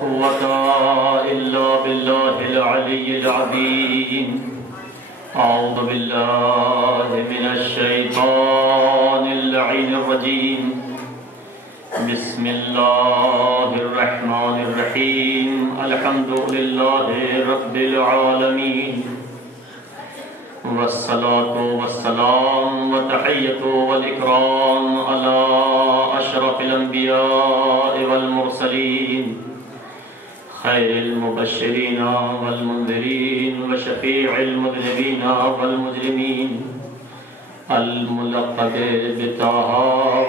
قوة إلا بالله العلي العظيم. أعوذ بالله من الشيطان اللعين الرجيم. بسم الله الرحمن الرحيم. الحمد لله رب العالمين، والصلاة والسلام والتحية والإكرام على أشرف الأنبياء والمرسلين، خير المبشرين والمنذرين وشفيع المذنبين والمجرمين، الملقب بطه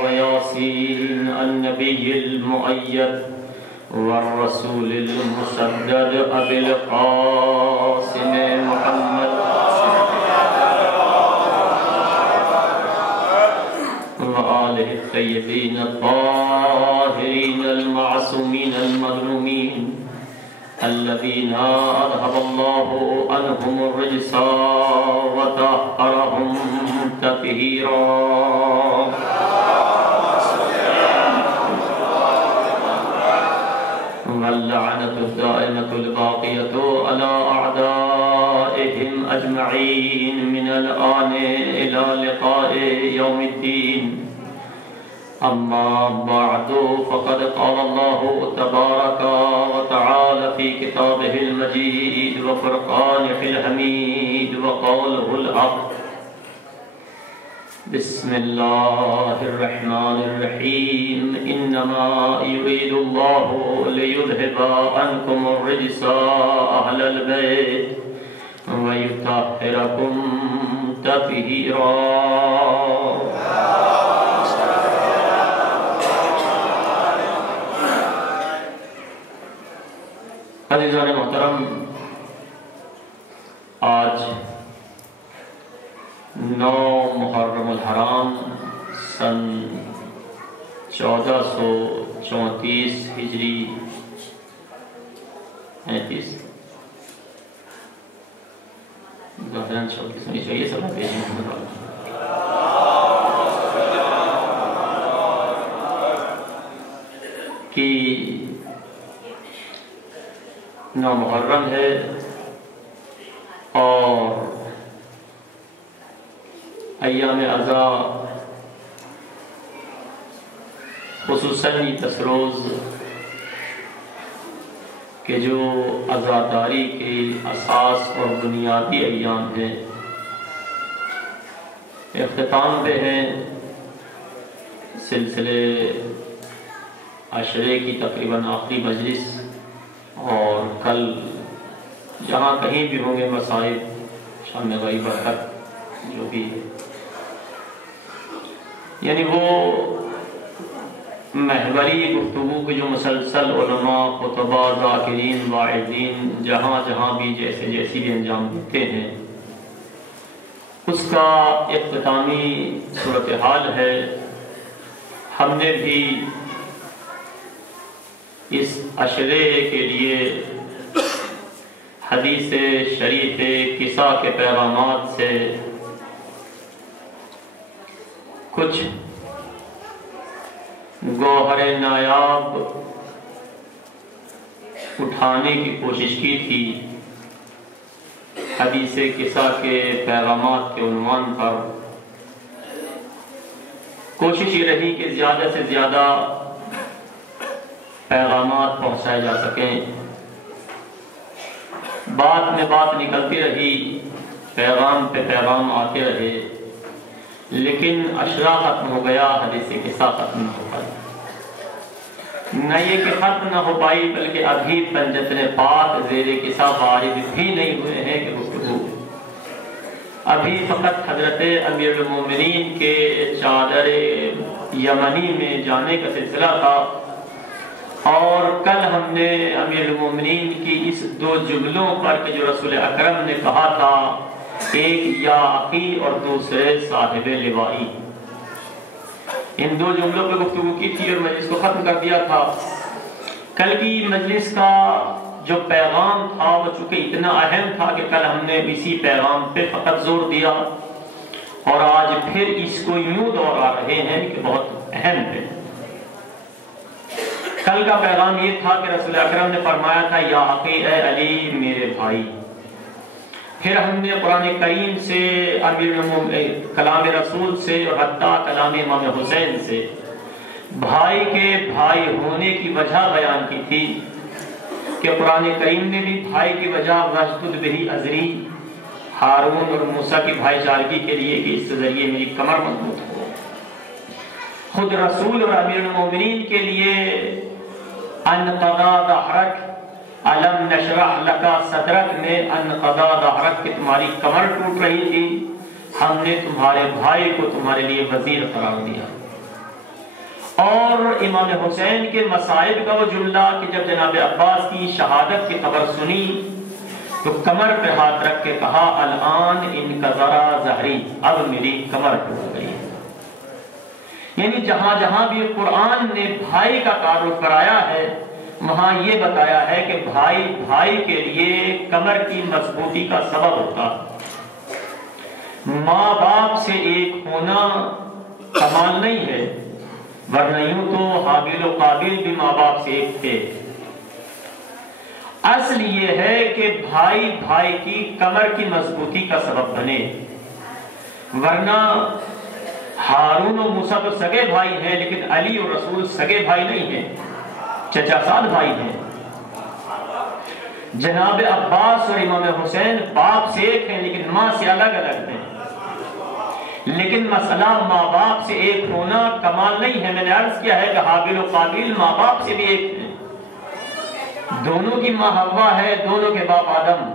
وياسين، النبي المؤيد والرسول المسدد أبي القاسم محمد وآله الطيبين الطاهرين المعصومين المظلومين، الذين أذهب الله عنهم الرجس وطهرهم تطهيرا. واللعنة الدائمة الباقية على أعدائهم أجمعين من الآن إلى لقاء يوم الدين. أما بعد، فقد قال الله تبارك وتعالى في كتابه المجيد وفرقانه الحميد وقوله الحق. بسم الله الرحمن الرحيم. إنما يريد الله ليذهب عنكم الرجس أهل البيت ويطهركم تطهيرا. عزیزان محترم، آج 9 محرم الحرام سن 1434 ہجری 35 ظاہراً 34 ہونی چاہیے سب پیش محمد والا کی 9 محرم ہے، اور ایام عزا خصوصاً تسروز کہ جو عزاداری کے اساس اور بنیادی ایام ہیں، اختتام پہ ہیں سلسلے عشرے کی تقریباً آخری مجلس، اور کل جہاں کہیں بھی ہوں گے مسائل شام غیبہ تک جو بھی ہے، یعنی وہ محوری گفتگو کے جو مسلسل علماء، خطباء، ذاکرین، واعظین جہاں جہاں بھی جیسی بھی انجام دیتے ہیں، اس کا اختتامی صورتحال ہے. ہم نے بھی اس عشرے کے لیے حدیث شریف قصہ کے پیغامات سے کچھ گوہر نایاب اٹھانے کی کوشش کی تھی. حدیث قصہ کے پیغامات کے عنوان پر کوشش یہ رہی کہ زیادہ سے زیادہ پیغامات پہنچائے جا سکیں. بات میں بات نکلتی رہی، پیغام پہ پیغام آتے رہے، لیکن عشرہ ختم ہو گیا، حدیث قصہ ختم نہ ہو پائی. نہ یہ کہ ختم نہ ہو پائی، بلکہ ابھی پنجتن پاک زیر قصہ وارد بھی نہیں ہوئے ہیں کہ گفتگو. ابھی فقط حضرت امیر المومنین کے چادر یمنی میں جانے کا سلسلہ تھا، اور کل ہم نے امیر المومنین کی اس 2 جملوں پر کہ جو رسول اکرم نے کہا تھا، ایک یا اخی اور دوسرے صاحب لوائی، ان 2 جملوں پہ گفتگو کی تھی اور مجلس کو ختم کر دیا تھا. کل کی مجلس کا جو پیغام تھا وہ چونکہ اتنا اہم تھا کہ کل ہم نے اسی پیغام پہ فقط زور دیا، اور آج پھر اس کو یوں دوہرا رہے ہیں کہ بہت اہم ہے. کل کا پیغام یہ تھا کہ رسول اکرم نے فرمایا تھا یا اخی، اے علی میرے بھائی۔ پھر ہم نے قرآن کریم سے، کلام رسول سے اور حتیٰ کلام امام حسین سے بھائی کے بھائی ہونے کی وجہ بیان کی تھی کہ قرآن کریم نے بھی بھائی کی وجہ وَاشْدُدْ بِهِ أَزْرِي، ہارون اور موسیٰ کی بھائی چارگی کے لیے کہ اس سے ذریعے میری کمر مضبوط ہو۔ خود رسول اور امیر المومنین کے لیے ان قضا ظہرک علم نشرح لکا صدرک میں ان قضا ظہرک کہ تمہاری کمر ٹوٹ رہی تھی، ہم نے تمہارے بھائی کو تمہارے لیے وزیر قرار دیا۔ اور امام حسین کے مصائب کا وہ جملہ کہ جب جناب عباس کی شہادت کی خبر سنی تو کمر پہ ہاتھ رکھ کے کہا الان انقضا ظہری، اب میری کمر ٹوٹ گئی۔ یعنی جہاں جہاں بھی قرآن نے بھائی کا تعارف کرایا ہے وہاں یہ بتایا ہے کہ بھائی بھائی کے لیے کمر کی مضبوطی کا سبب ہوتا۔ ماں باپ سے ایک ہونا کمال نہیں ہے، ورنہ یوں تو حابیل و قابیل بھی ماں باپ سے ایک تھے۔ اصل یہ ہے کہ بھائی بھائی کی کمر کی مضبوطی کا سبب بنے، ورنہ ہارون و موسیٰ تو سگے بھائی ہیں لیکن علی اور رسول سگے بھائی نہیں ہیں، چچا زاد بھائی ہیں۔ جناب عباس اور امام حسین باپ سے ایک ہیں لیکن ماں سے الگ الگ ہیں۔ لیکن مسئلہ ماں باپ سے ایک ہونا کمال نہیں ہے۔ میں نے عرض کیا ہے کہ حابیل و قابیل ماں باپ سے بھی ایک ہیں، دونوں کی ماں حوا ہے، دونوں کے باپ آدم،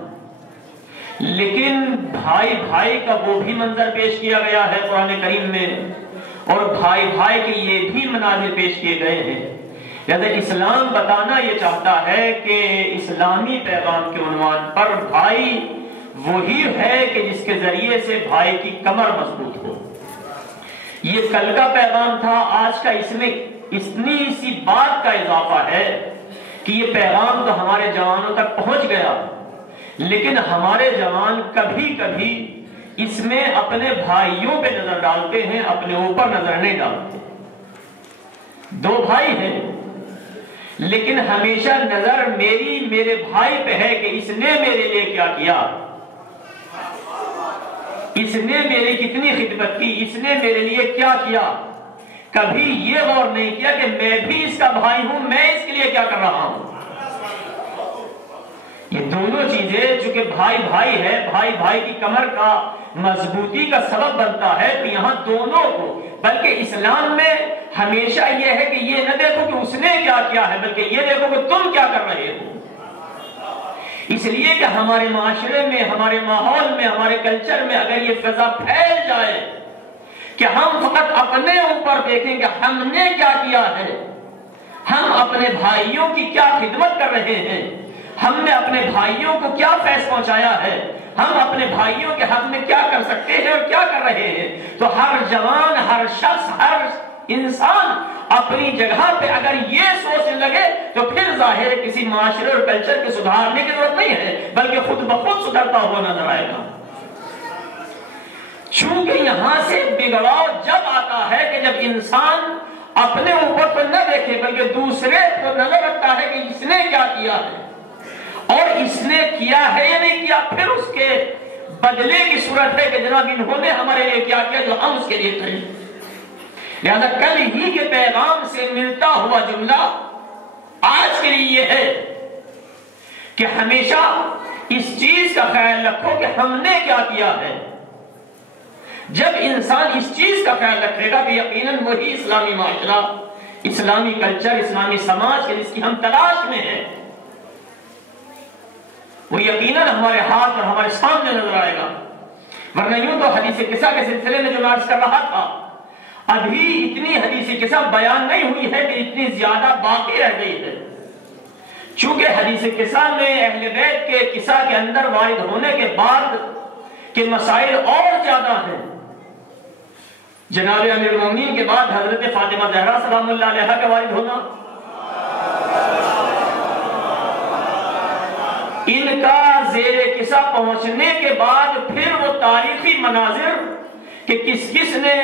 لیکن بھائی بھائی کا وہ بھی منظر پیش کیا گیا ہے قرآن کریم میں، اور بھائی بھائی کے یہ بھی مناظر پیش کیے گئے ہیں۔ لہذا اسلام بتانا یہ چاہتا ہے کہ اسلامی پیغام کے عنوان پر بھائی وہی ہے کہ جس کے ذریعے سے بھائی کی کمر مضبوط ہو۔ یہ کل کا پیغام تھا، آج کا اس میں اتنی سی بات کا اضافہ ہے کہ یہ پیغام تو ہمارے جوانوں تک پہنچ گیا، لیکن ہمارے جوان کبھی کبھی اس میں اپنے بھائیوں پہ نظر ڈالتے ہیں، اپنے اوپر نظر نہیں ڈالتے۔ دو بھائی ہیں لیکن ہمیشہ نظر میرے بھائی پہ ہے کہ اس نے میرے لیے کیا کیا، اس نے میری کتنی خدمت کی، اس نے میرے لیے کیا کیا۔ کبھی یہ غور نہیں کیا کہ میں بھی اس کا بھائی ہوں، میں اس کے لیے کیا کر رہا ہوں۔ یہ دونوں چیزیں چونکہ بھائی بھائی ہے، بھائی بھائی کی کمر کا مضبوطی کا سبب بنتا ہے، تو یہاں دونوں کو، بلکہ اسلام میں ہمیشہ یہ ہے کہ یہ نہ دیکھو کہ اس نے کیا کیا ہے، بلکہ یہ دیکھو کہ تم کیا کر رہے ہو۔ اس لیے کہ ہمارے معاشرے میں، ہمارے ماحول میں، ہمارے کلچر میں اگر یہ فضا پھیل جائے کہ ہم فقط اپنے اوپر دیکھیں کہ ہم نے کیا کیا ہے، ہم اپنے بھائیوں کی کیا خدمت کر رہے ہیں، ہم نے اپنے بھائیوں کو کیا فیض پہنچایا ہے، ہم اپنے بھائیوں کے حق میں کیا کر سکتے ہیں اور کیا کر رہے ہیں، تو ہر جوان، ہر شخص، ہر انسان اپنی جگہ پہ اگر یہ سوچنے لگے تو پھر ظاہر ہے کسی معاشرے اور کلچر کے سدھارنے کی ضرورت نہیں ہے، بلکہ خود بخود سدھرتا ہوا نظر آئے گا۔ چونکہ یہاں سے بگڑاؤ جب آتا ہے کہ جب انسان اپنے اوپر تو نہ دیکھے بلکہ دوسرے کو نظر رکھتا ہے کہ اس نے کیا کیا ہے اور اس نے کیا ہے یا نہیں کیا، پھر اس کے بدلے کی صورت ہے کہ جناب انہوں نے ہمارے لیے کیا کیا جو ہم اس کے لیے کریں۔ لہذا کل ہی کے پیغام سے ملتا ہوا جملہ آج کے لیے یہ ہے کہ ہمیشہ اس چیز کا خیال رکھو کہ ہم نے کیا کیا ہے۔ جب انسان اس چیز کا خیال رکھے گا تو یقیناً وہی اسلامی معاشرہ، اسلامی کلچر، اسلامی سماج کے جس کی ہم تلاش میں ہیں وہ یقیناً ہمارے ہاتھ اور ہمارے سامنے نظر آئے گا۔ ورنہ یوں تو حدیث قصہ کے سلسلے میں جو میں عرض کر رہا تھا، ابھی اتنی حدیث قصہ بیان نہیں ہوئی ہے کہ اتنی زیادہ باقی رہ گئی ہے، چونکہ حدیث قصہ میں اہل بیت کے قصہ کے اندر وارد ہونے کے بعد کے مسائل اور زیادہ ہیں۔ جناب امیر المومنین کے بعد حضرت فاطمہ زہرا سلام اللہ علیہا کا وارد ہونا، ان کا زیر قصہ پہنچنے کے بعد پھر وہ تاریخی مناظر کہ کس کس نے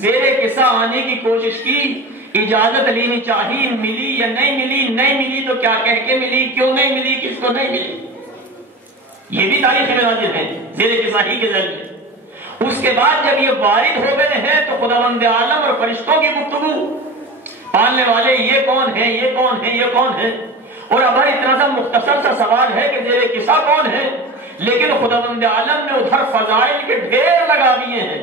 زیر قصہ آنے کی کوشش کی، اجازت لینی چاہیے، ملی یا نہیں ملی، نہیں ملی تو کیا کہہ کے ملی، کیوں نہیں ملی، کس کو نہیں ملی، یہ بھی تاریخ میں واضح ہے زیر صحیح کے ذریعے۔ اس کے بعد جب یہ وارد ہو گئے ہیں تو خداوند عالم اور فرشتوں کی گفتگو، پالنے والے یہ کون ہیں، یہ کون ہیں، یہ کون ہیں، اور ہمارا اتنا سا مختصر سا سوال ہے کہ زیر قصہ کون ہے، لیکن خداوند عالم نے ادھر فضائل کے ڈھیر لگا دیے ہیں۔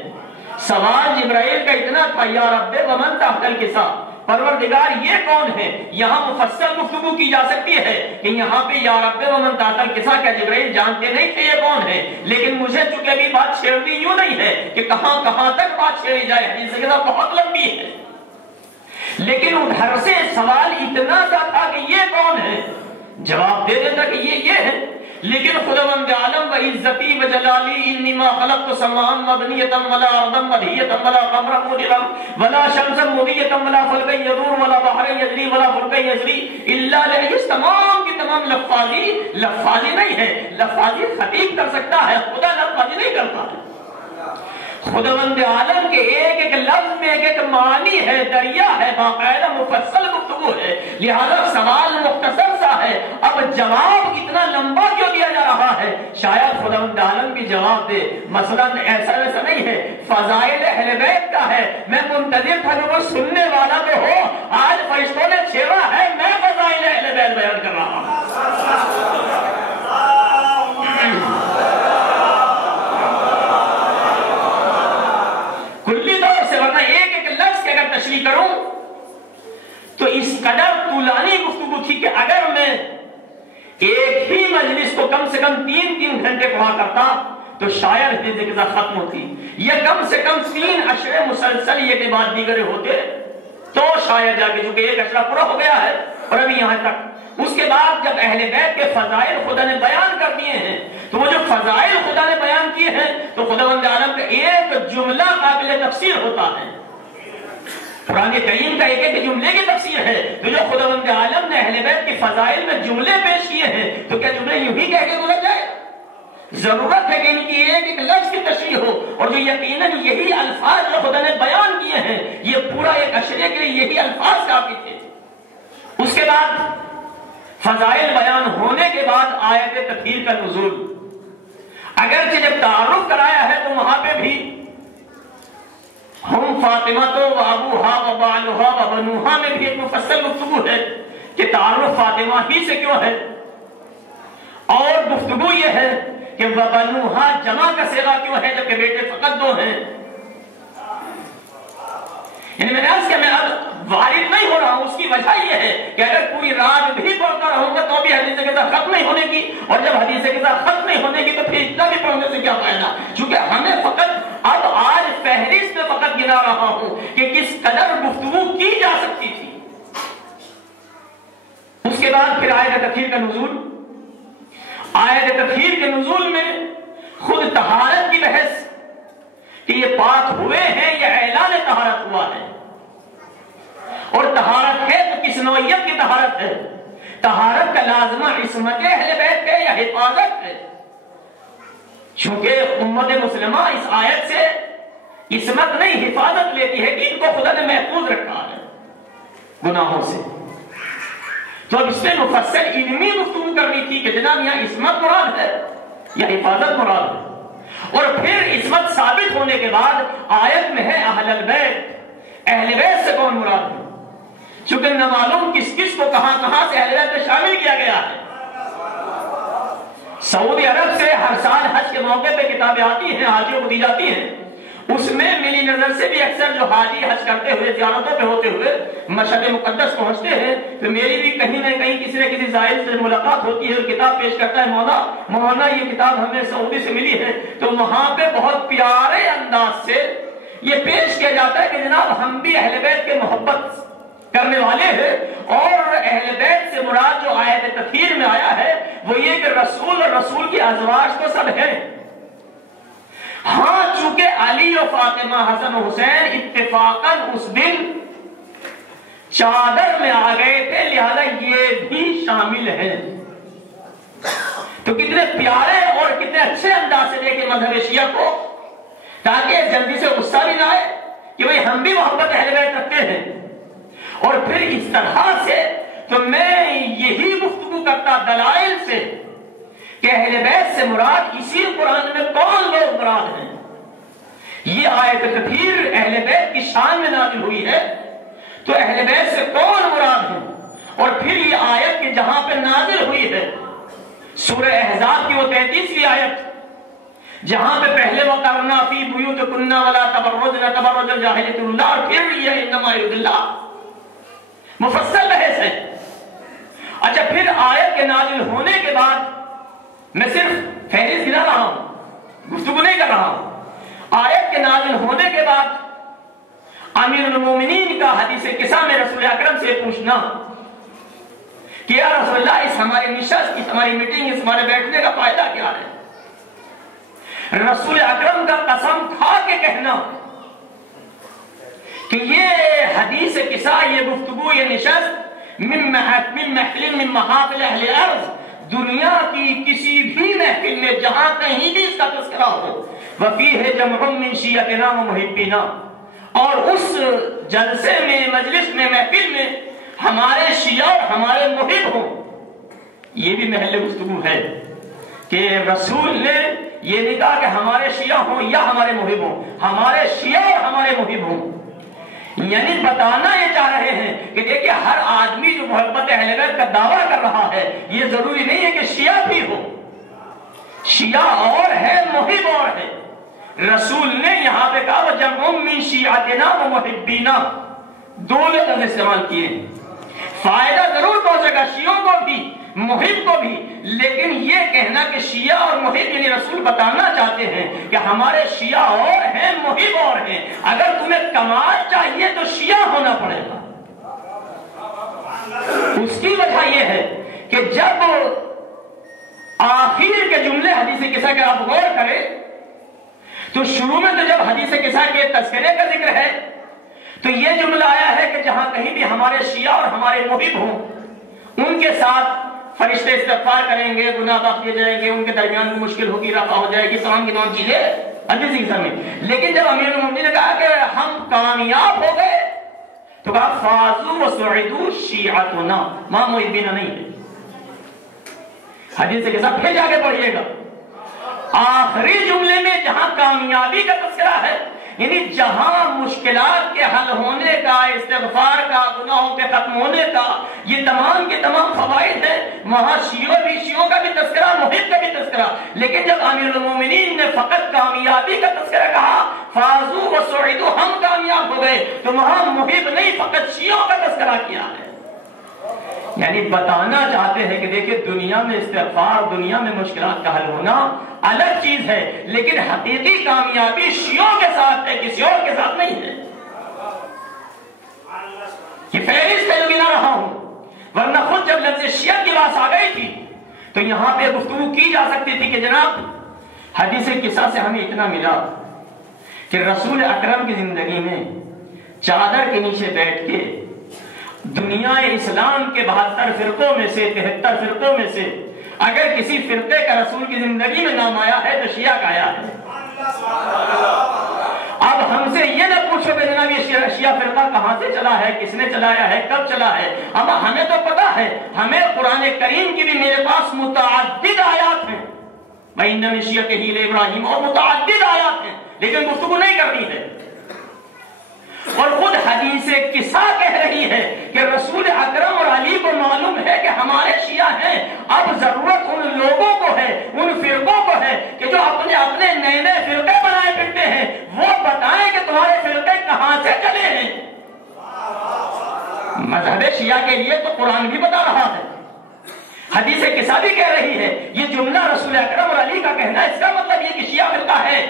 سوال جبرائیل کا اتنا تھا، یا رب ومن تحت القصہ، پروردگار یہ کون ہے، یہاں مفصل گفتگو کی جا سکتی ہے کہ یہاں پہ یا رب ومن تحت القصہ کیا جبرائیل جانتے نہیں تھے یہ کون ہے، لیکن مجھے چونکہ ابھی بات چھیڑنی یوں نہیں ہے کہ کہاں کہاں تک بات چھیڑی جائے، حدیث کے ساتھ بہت لمبی ہے، لیکن ادھر سے سوال اتنا سا تھا کہ یہ کون ہے، جواب دے دیتا کہ یہ ہے، لیکن خداوند عالم و عزتی و جلالی انی ما خلقت سماء مبنیۃ ولا ارضا مدحیۃ ولا قمرا منیرا ولا شمسا مضیۃ ولا فلکا یدور ولا بحر یجری ولا فلک یجری الا لئس، تمام کی تمام لفاظی نہیں ہے، لفاظی خطیب کر سکتا ہے، خدا لفاظی نہیں کرتا ہے۔ خداوند عالم کے ایک ایک لفظ میں ایک ایک معنی ہے، دریا ہے، باقاعدہ مفصل گفتگو ہے، لہذا سوال مختصر سا ہے، اب جواب اتنا لمبا کیوں دیا جا رہا ہے، شاید خداوند عالم بھی جواب دے، مثلا ایسا ویسا نہیں ہے، فضائل اہل بیت کا ہے، میں منتظر تھا کہ وہ سننے والا تو ہو، آج فرشتوں نے چھیڑا ہے، میں فضائل اہل بیت بیان کر رہا ہوں۔ تشریح کروں تو اس قدر طولانی گفتگو تھی کہ اگر میں ایک ہی مجلس کو کم سے کم 3 گھنٹے پڑھا کرتا تو شاید حدیث کے ساتھ ختم ہوتی، یا کم سے کم 3 عشرے مسلسل یہ کے بعد دیگر ہوتے تو شاید جا کے، چونکہ ایک عشرہ پورا ہو گیا ہے اور ابھی یہاں تک۔ اس کے بعد جب اہل بیت کے فضائل خدا نے بیان کر دیے ہیں تو وہ جو فضائل خدا نے بیان کیے ہیں تو خداوند عالم کا ایک جملہ قابل تفسیر ہوتا ہے، قرآن کریم کا ایک ایک جملے کی تفسیر ہے، تو جو خداوند عالم نے اہل بیت کے فضائل میں جملے پیش کیے ہیں تو کیا جملے یوں ہی کہہ کے گزر جائے؟ ضرورت ہے کہ ان کی ایک ایک لفظ کی تشریح ہو، اور جو یقیناً یہی الفاظ جو خدا نے بیان کیے ہیں یہ پورا ایک عشرے کے لیے یہی الفاظ کافی تھے۔ اس کے بعد فضائل بیان ہونے کے بعد آیت تطہیر کا نزول، اگرچہ جب تعارف کرایا ہے تو وہاں پہ بھی ہم فاطمہ تو ابوہا و بالہا و بنوہا میں بھی ایک مفصل گفتگو ہے کہ تعارف فاطمہ ہی سے کیوں ہے، اور گفتگو یہ ہے کہ بنوہا جمع کا صیغہ کیوں ہے جبکہ بیٹے فقط 2 ہیں۔ یعنی میں نے عرض کیا میں اب وارد نہیں ہو رہا ہوں، اس کی وجہ یہ ہے کہ اگر پوری رات بھی پڑھتا رہوں گا تو بھی حدیث کے ساتھ ختم نہیں ہونے کی، اور جب حدیث کے ساتھ ختم نہیں ہونے کی تو پھر اتنا بھی پڑھنے سے کیا فائدہ، چونکہ ہمیں فقط اب آج فہرست میں فقط گنا رہا ہوں کہ کس قدر گفتگو کی جا سکتی تھی۔ اس کے بعد پھر آیت تطہیر کا نزول، آیت تطہیر کے نزول میں خود طہارت کی بحث کہ یہ پاک ہوئے ہیں یا اعلان طہارت ہوا ہے، اور طہارت ہے تو کس نوعیت کی طہارت ہے، طہارت کا لازمہ عصمت اہل بیت ہے یا حفاظت ہے، چونکہ امت مسلمہ اس آیت سے عصمت نہیں حفاظت لیتی ہے کہ ان کو خدا نے محفوظ رکھا ہے گناہوں سے، تو اب اس میں مفصل علمی گفتگو کرنی تھی کہ جناب یہاں عصمت مراد ہے یا حفاظت مراد ہے، اور پھر عصمت ثابت ہونے کے بعد آیت میں ہے اہل البیت، اہل بیت سے کون مراد ہے، چونکہ نہ معلوم کس کس کو کہاں کہاں سے اہل بیت میں شامل کیا گیا ہے۔ سعودی عرب سے ہر سال حج کے موقع پہ کتابیں آتی ہیں، حاجیوں کو دی جاتی ہیں، اس میں میری نظر سے بھی اکثر جو حاجی حج کرتے ہوئے زیارتوں پہ ہوتے ہوئے مشہد مقدس پہنچتے ہیں تو میری بھی کہیں نہ کہیں کسی نہ کسی زائر سے ملاقات ہوتی ہے اور کتاب پیش کرتا ہے، مولانا یہ کتاب ہمیں سعودی سے ملی ہے، تو وہاں پہ بہت پیارے انداز سے یہ پیش کیا جاتا ہے کہ جناب ہم بھی اہل بیت کے محبت کرنے والے ہیں، اور اہل بیت سے مراد جو آیت تطہیر میں آیا ہے وہ یہ کہ رسول اور رسول کی ازواج تو سب ہیں، ہاں چونکہ علی و فاطمہ حسن و حسین اتفاقاً اس دن چادر میں آ گئے تھے لہذا یہ بھی شامل ہیں، تو کتنے پیارے اور کتنے اچھے انداز سے دیکھیں مذہب شیعہ کو، تاکہ جلدی سے غصہ بھی نہ آئے کہ بھئی ہم بھی محبت اہل بیت رکھتے ہیں، اور پھر اس طرح سے تو میں یہی گفتگو کرتا دلائل سے کہ اہل بیت سے مراد اسی قرآن میں کون لوگ مراد ہیں. یہ آیت تطہیر اہل بیت کی شان میں نازل ہوئی ہے تو اہل بیت سے کون مراد ہیں. اور پھر یہ آیت کہ جہاں پہ نازل ہوئی ہے سورہ احزاب کی وہ 33ویں آیت جہاں پہ پہلے وقرنا فی بیوتکن ولا تبرجن تبرج الجاہلیۃ الاولى اور پھر یہ انما یرید اللہ مفصل بحث ہے. اچھا پھر آیت کے نازل ہونے کے بعد میں صرف فہرست گنا رہا ہوں گفتگو نہیں کر رہا ہوں. آیت کے نازل ہونے کے بعد امیر المومنین کا حدیث قصہ میں رسول اکرم سے پوچھنا کہ یا رسول اللہ اس ہماری نشست اس ہماری میٹنگ اس ہمارے بیٹھنے کا فائدہ کیا ہے. رسول اکرم کا قسم کھا کے کہنا کہ یہ حدیث قصہ یہ گفتگو یہ نشست من محفل من محافل اہل ارض دنیا کی کسی بھی محفل میں جہاں کہیں بھی اس کا تذکرہ ہو وفیہ جمع من شیعتنا و محبینا اور اس جلسے میں مجلس میں محفل میں ہمارے شیعہ اور ہمارے محب ہوں. یہ بھی محل گفتگو ہے کہ رسول نے یہ نہیں کہا کہ ہمارے شیعہ ہوں یا ہمارے محب ہوں ہمارے شیعہ اور ہمارے محب ہوں. یعنی بتانا یہ چاہ رہے ہیں کہ دیکھیں ہر آدمی جو محبت اہل بیت کا دعویٰ کر رہا ہے یہ ضروری نہیں ہے کہ شیعہ بھی ہو. شیعہ اور ہے محب اور ہے. رسول نے یہاں پہ کہا وَجَمْعٌ مِّن شِيعَتِنَا وَمُحِبِّنَا دو لفظ استعمال کیے. فائدہ ضرور پہنچے گا شیعوں کو بھی محب کو بھی لیکن یہ کہنا کہ شیعہ اور محب یعنی رسول بتانا چاہتے ہیں کہ ہمارے شیعہ اور ہیں محب اور ہیں. اگر تمہیں کمال چاہیے تو شیعہ ہونا پڑے گا. اس کی وجہ یہ ہے کہ جب آخر کے جملے حدیث قصہ کے آپ غور کریں تو شروع میں تو جب حدیث قصہ کے تذکرے کا ذکر ہے تو یہ جملہ آیا ہے کہ جہاں کہیں بھی ہمارے شیعہ اور ہمارے محب ہوں ان کے ساتھ فرشتے استغفار کریں گے گناہ معاف کیے جائیں گے ان کے درمیان میں مشکل ہوگی رفع ہو جائے گی تمام کی تمام چیزیں حدیث قصہ میں. لیکن جب امیر المومنین نے کہا کہ ہم کامیاب ہو گئے تو کہا فازوا وسعدوا شیعتنا ما محبین نہیں ہے. حدیث کے ساتھ پھر جا کے پڑھیے گا آخری جملے میں جہاں کامیابی کا تذکرہ ہے یعنی جہاں مشکلات کے حل ہونے کا استغفار کا گناہوں کے ختم ہونے کا یہ تمام کے تمام فوائد ہیں وہاں شیعوں کا بھی تذکرہ محب کا بھی تذکرہ. لیکن جب امیر المومنین نے فقط کامیابی کا تذکرہ کہا فازوا وسعدوا ہم کامیاب ہو گئے تو وہاں محب نہیں فقط شیعوں کا تذکرہ کیا ہے. یعنی بتانا چاہتے ہیں کہ دیکھیں دنیا میں استغفار دنیا میں مشکلات کا حل ہونا الگ چیز ہے لیکن حقیقی کامیابی شیعوں کے ساتھ ہے کسی اور کے ساتھ نہیں ہے. یہ فہرست ہے جو گنا رہا ہوں ورنہ خود جب لفظ شیعہ کی بات آ گئی تھی تو یہاں پہ گفتگو کی جا سکتی تھی کہ جناب حدیث قصہ سے ہمیں اتنا ملا کہ رسول اکرم کی زندگی میں چادر کے نیچے بیٹھ کے دنیا اسلام کے 72 فرقوں میں سے 73 فرقوں میں سے اگر کسی فرقے کا رسول کی زندگی میں نام آیا ہے تو شیعہ کا آیا ہے. اب ہم سے یہ نہ پوچھو کہ جناب یہ شیعہ فرقہ کہاں سے چلا ہے کس نے چلایا ہے کب چلا ہے. اب ہمیں تو پتا ہے ہمیں قرآن کریم کی بھی میرے پاس متعدد آیات ہیں وَإِنَّ مِن شِيَعَتِهِ لِإِبْرَاهِيمَ اور متعدد آیات ہیں لیکن گفتگو نہیں کرنی ہے. اور خود حدیث قصہ کہہ رہی ہے کہ رسول اکرم اور علی کو معلوم ہے کہ ہمارے شیعہ ہیں. اب ضرورت ان لوگوں کو ہے ان فرقوں کو ہے کہ جو اپنے اپنے نئے نئے فرقے بنائے پھرتے ہیں وہ بتائیں کہ تمہارے فرقے کہاں سے چلے ہیں. مذہب شیعہ کے لیے تو قرآن بھی بتا رہا ہے حدیث قصہ بھی کہہ رہی ہے. یہ جملہ رسول اکرم اور علی کا کہنا اس کا مطلب یہ کہ شیعہ فرقہ ہے.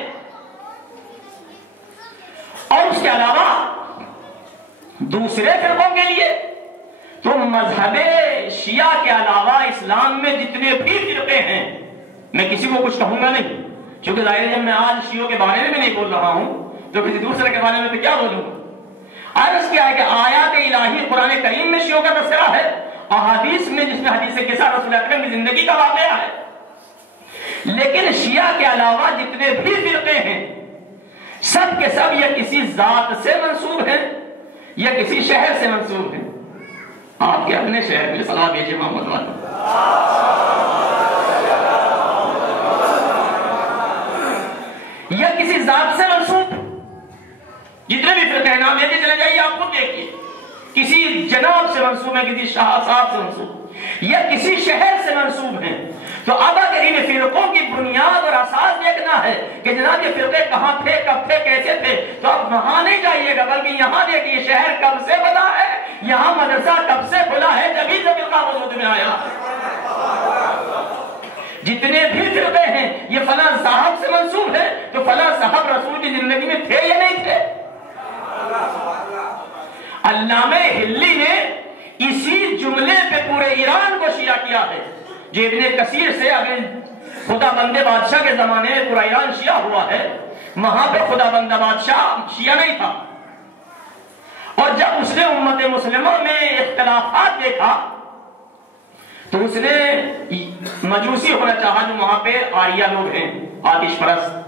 اور اس کے علاوہ دوسرے فرقوں کے لیے تو مذہب شیعہ کے علاوہ اسلام میں جتنے بھی فرقے ہیں میں کسی کو کچھ کہوں گا نہیں کیونکہ ظاہر ہے میں آج شیعوں کے بارے میں بھی نہیں بول رہا ہوں تو کسی دوسرے کے بارے میں تو کیا بولوں. عرض کیا ہے کہ آیات الہی قرآن کریم میں شیعوں کا تذکرہ ہے احادیث میں جس میں حدیث قصہ رسول اکرم کی زندگی کا واقعہ ہے. لیکن شیعہ کے علاوہ جتنے بھی فرقے ہیں سب کے سب یا کسی ذات سے منسوب ہیں یا کسی شہر سے منسوب ہیں. آپ کے اپنے شہر میں صلاح بھیجے محمد والے. یا کسی ذات سے منسوب، جتنے بھی فرقے ہیں نام لے کے چلے جائیے آپ خود دیکھیے، کسی جناب سے منسوب ہے، کسی شاہ صاحب سے منسوب، یا کسی شہر سے منسوب ہیں. تو آبا کریم فرقوں کی بنیاد اور اساس دیکھنا ہے کہ جناب یہ فرقے کہاں تھے، کب تھے، کیسے تھے. تو آپ وہاں نہیں جائیے گا بلکہ یہاں دیکھیے شہر کب سے بنا ہے، یہاں مدرسہ کب سے کھلا ہے، جبھی سے فرقہ وجود میں آیا. جتنے بھی فرقے ہیں یہ فلاں صاحب سے منسوب ہے، تو فلاں صاحب رسول کی زندگی میں تھے یا نہیں تھے. علامہ ہلی نے اسی جملے پہ پورے ایران کو شیعہ کیا ہے. جو ابن کثیر سے اگر خدا بندے بادشاہ کے زمانے میں پورا ایران شیعہ ہوا ہے، وہاں پہ خدا بندہ بادشاہ شیعہ نہیں تھا. اور جب اس نے امت مسلمہ میں اختلافات دیکھا تو اس نے مجوسی ہونا چاہا، جو وہاں پہ آریہ لوگ ہیں، آتش پرست.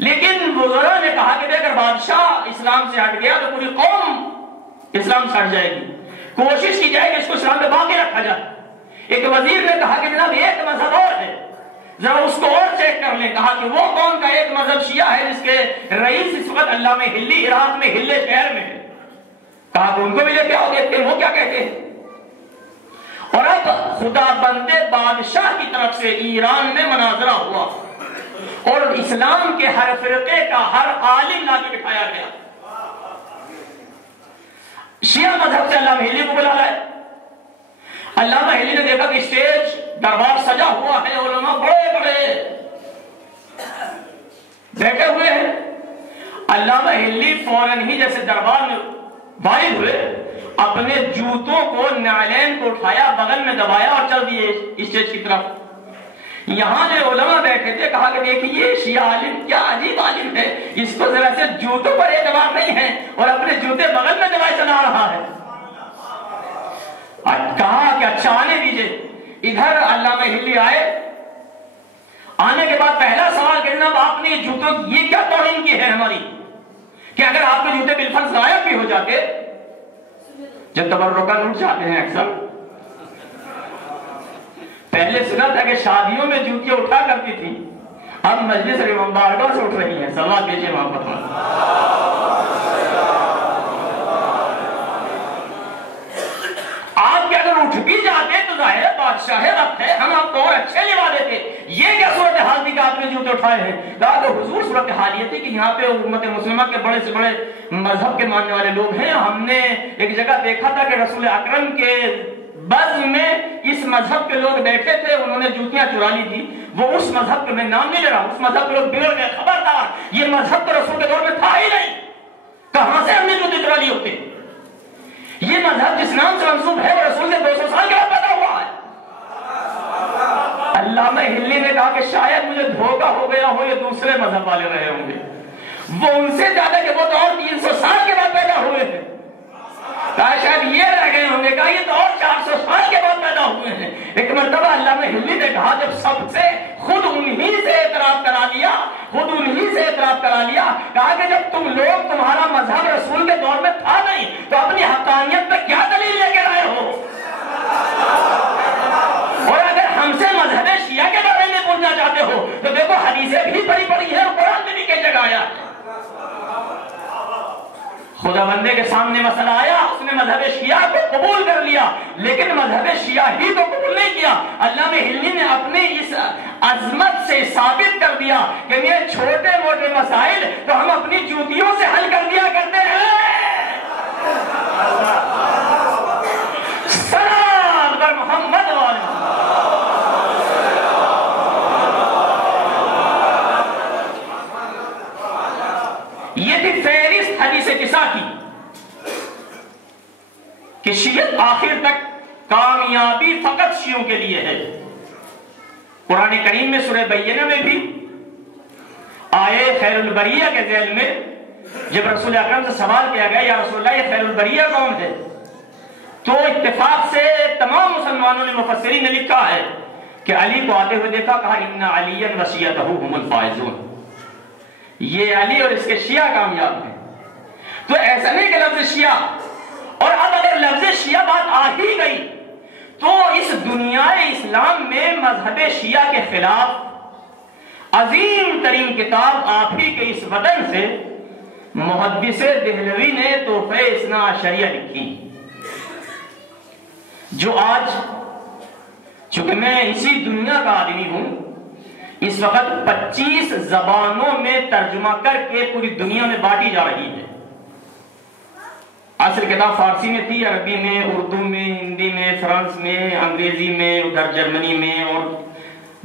لیکن وزراء نے کہا کہ اگر بادشاہ اسلام سے ہٹ گیا تو پوری قوم اسلام سے ہٹ جائے گی، کوشش کی جائے کہ اس کو اسلام میں باقی رکھا جائے. ایک وزیر نے کہا کہ جناب ایک مذہب اور ہے، ذرا اس کو اور چیک کر لیں. کہا کہ وہ کون کا ایک مذہب شیعہ ہے جس کے رئیس اس وقت علامہ ہلی عراق میں ہلے شہر میں ہے. کہا کہ ان کو بھی لے کے آؤ، دیکھتے ہیں وہ کیا کہتے ہیں. اور اب خدا بندے بادشاہ کی طرف سے ایران میں مناظرہ ہوا اور اسلام کے ہر فرقے کا ہر عالم لا کے بٹھایا گیا. شیعہ مذہب سے علامہ ہلی کو بلا لائے. علامہ ہلی نے دیکھا کہ اسٹیج دربار سجا ہوا ہے، علماء بڑے بڑے بیٹھے ہوئے ہیں. علامہ ہلی فوراً ہی جیسے دربار میں وارد ہوئے، اپنے جوتوں کو، نعلین کو اٹھایا، بغل میں دبایا اور چل دیے اسٹیج کی طرف. یہاں جو علماء بیٹھے تھے کہا کہ دیکھیے شیعہ عالم کیا عجیب عالم ہے، اس کو ذرا سے جوتوں پر اعتبار نہیں ہے اور اپنے جوتے بغل میں دبائے چلا رہا ہے. کہا کہ اچھا آنے دیجئے. ادھر علامہ ہلی آئے. آنے کے بعد پہلا سوال کہ جناب آپ نے جوتوں یہ کیا توہین کی ہے ہماری، کہ اگر آپ کے جوتے بالفرض غائب بھی ہو جاتے، جب تبرکات اٹھ جاتے ہیں اکثر. پہلے سنا تھا کہ شادیوں میں جوتیاں اٹھا کرتی تھی، اب مجلس مبارکہ سے اٹھ رہی ہیں. صلوات بھیجیے محبت میں. آپ کے اگر اٹھ بھی جاتے تو ظاہر بادشاہ وقت ہے، ہم آپ کو اور اچھے لوا دیتے. یہ کیا صورتحال تھی کہ آپ نے جوتے اٹھائے ہیں؟ کہا کہ حضور صورتحال یہ تھی کہ یہاں پہ امت مسلمہ کے بڑے سے بڑے مذہب کے ماننے والے لوگ ہیں. ہم نے ایک جگہ دیکھا تھا کہ رسول اکرم کے بزم میں اس مذہب کے لوگ بیٹھے تھے، انہوں نے جوتیاں چرا لی تھی. وہ اس مذہب کے، میں نام نہیں لے رہا، اس مذہب کے لوگ بگڑ گئے. خبردار، یہ مذہب تو رسول کے دور میں تھا ہی نہیں، کہاں سے ہم نے جوتے چرا لیے ہوتے؟ یہ مذہب جس نام سے منسوب ہے وہ رسول سے 200 سال کے بعد پیدا ہوا ہے. علامہ ہلی نے کہا کہ شاید مجھے دھوکہ ہو گیا ہو، یہ دوسرے مذہب والے رہے ہوں گے، وہ ان سے زیادہ کہ وہ تو اور 300 سال کے بعد پیدا ہوئے ہیں. کہا شاید یہ رہ گئے ہوں گے. کہا یہ تو اور 400 سال کے بعد پیدا ہوئے ہیں. ایک مرتبہ علامہ ہلی نے کہا جب سب سے خود انہی سے اعتراف کرا لیا، خود انہی سے اعتراف کرا لیا، کہا کہ جب تم لوگ، تمہارا مذہب رسول کے دور میں تھا نہیں تو اپنی حقانیت پہ کیا دلیل لے کے آئے ہو؟ اور اگر ہم سے مذہب شیعہ کے بارے میں پوچھنا چاہتے ہو تو دیکھو حدیثیں بھی پڑھی پڑی ہے اور قرآن میں بھی کئی جگہ آیا ہے. خدا بندے کے سامنے مسئلہ آیا، اس نے مذہب شیعہ کو قبول کر لیا، لیکن مذہب شیعہ ہی تو قبول نہیں کیا. علامہ ہلی نے اپنے اس عظمت سے ثابت کر دیا کہ یہ چھوٹے موٹے مسائل تو ہم اپنی جوتیوں سے حل کر دیا کرتے ہیں. سلام بر محمد یہ تھی فہرست حدیث کسا کی کہ شیعت آخر تک کامیابی فقط شیعوں کے لیے ہے. قرآن کریم میں سورہ بینہ میں بھی آئے خیر البریہ کے ذیل میں جب رسول اکرم سے سوال کیا گیا یا رسول اللہ یہ خیر البریہ کون ہے، تو اتفاق سے تمام مسلمانوں نے، مفسرین نے لکھا ہے کہ علی کو آتے ہوئے دیکھا، کہا ان علی وشیعتہ هم الفائزون، یہ علی اور اس کے شیعہ کامیاب ہیں. تو ایسا نہیں کہ لفظ شیعہ، اور اب اگر لفظ شیعہ بات آ ہی گئی تو اس دنیا اسلام میں مذہب شیعہ کے خلاف عظیم ترین کتاب آپ ہی کے اس وطن سے محدث دہلوی نے تحفہ اثنا عشریہ لکھی، جو آج چونکہ میں اسی دنیا کا آدمی ہوں، اس وقت 25 زبانوں میں ترجمہ کر کے پوری دنیا میں بانٹی جا رہی ہے۔ اصل کتاب فارسی میں تھی، عربی میں، اردو میں، ہندی میں، فرانس میں، انگریزی میں، ادھر جرمنی میں، اور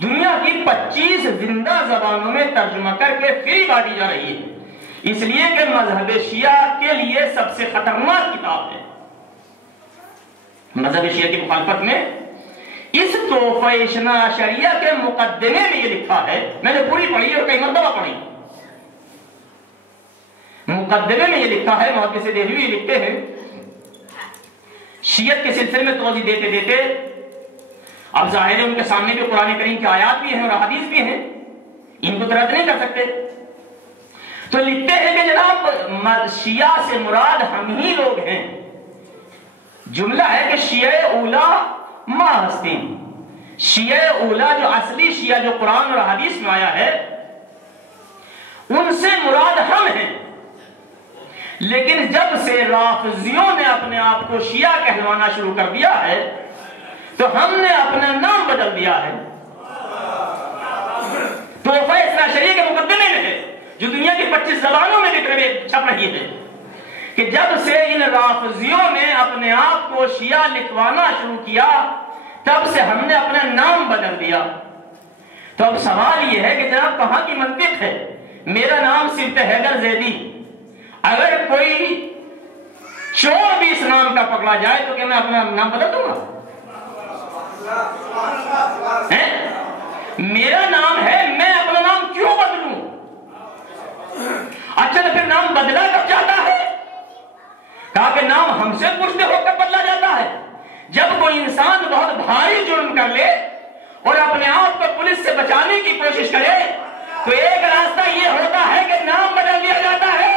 دنیا کی 25 زندہ زبانوں میں ترجمہ کر کے پھر بانٹی جا رہی ہے، اس لیے کہ مذہب شیعہ کے لیے سب سے خطرناک کتاب ہے۔ مذہب شیعہ کی مخالفت میں اس تحفہ اثنا عشریہ کے مقدمے میں یہ لکھا ہے، میں نے پوری پڑھی اور کئی مرتبہ پڑھی، مقدمے میں یہ لکھا ہے، محدث دہلوی یہ لکھتے ہیں، شیعت کے سلسلے میں توضیح دیتے دیتے اب ظاہر ہے ان کے سامنے بھی قرآن کریم کی آیات بھی ہیں اور احادیث بھی ہیں، ان کو رد نہیں کر سکتے، تو لکھتے ہیں کہ جناب شیعہ سے مراد ہم ہی لوگ ہیں۔ جملہ ہے کہ شیعہ اولا ما ہستین، شیعہ اولا جو اصلی شیعہ جو قرآن اور حدیث میں آیا ہے ان سے مراد ہم ہیں، لیکن جب سے رافضیوں نے اپنے آپ کو شیعہ کہلوانا شروع کر دیا ہے تو ہم نے اپنا نام بدل دیا ہے۔ تحفہ اثنا عشریہ کے مقدمے میں ہے، جو دنیا کی 25 زبانوں میں چھپ رہی ہے، کہ جب سے ان رافضیوں نے اپنے آپ کو شیعہ لکھوانا شروع کیا تب سے ہم نے اپنا نام بدل دیا۔ تو اب سوال یہ ہے کہ جناب کہاں کی منطق ہے؟ میرا نام صرف حیدر زیدی، اگر کوئی چور بھی اس نام کا پکڑا جائے تو کیا میں اپنا نام بدل دوں گا؟ میرا نام ہے، میں اپنا نام کیوں بدلوں؟ اچھا تو پھر نام بدلا کب جاتا ہے؟ کہا کہ نام ہم سے پوچھتے ہو کر بدلا جاتا ہے جب کوئی انسان بہت بھاری جرم کر لے اور اپنے آپ کو پولیس سے بچانے کی کوشش کرے تو ایک راستہ یہ ہوتا ہے کہ نام بدل دیا جاتا ہے۔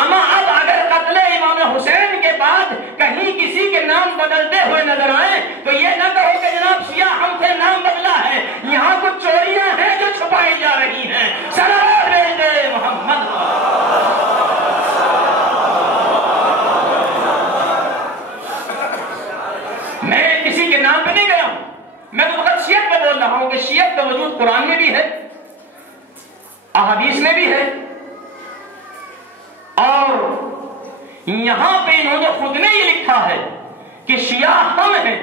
اما اب اگر قتل امام حسین کے بعد کہیں کسی کے نام بدلتے ہوئے نظر آئے تو یہ نہ کہو کہ جناب شیعہ ہم سے نام بدلا ہے، یہاں کچھ چوریاں ہیں جو چھپائی جا رہی ہیں۔ صلوات علی محمد۔ میں کسی کے نام پہ نہیں گیا ہوں، میں تو فقط شیعت پہ بول رہا ہوں کہ شیعت کا وجود قرآن میں بھی ہے، احادیث میں بھی ہے، اور یہاں پہ انہوں نے خود نے یہ لکھا ہے کہ شیعہ ہم ہیں،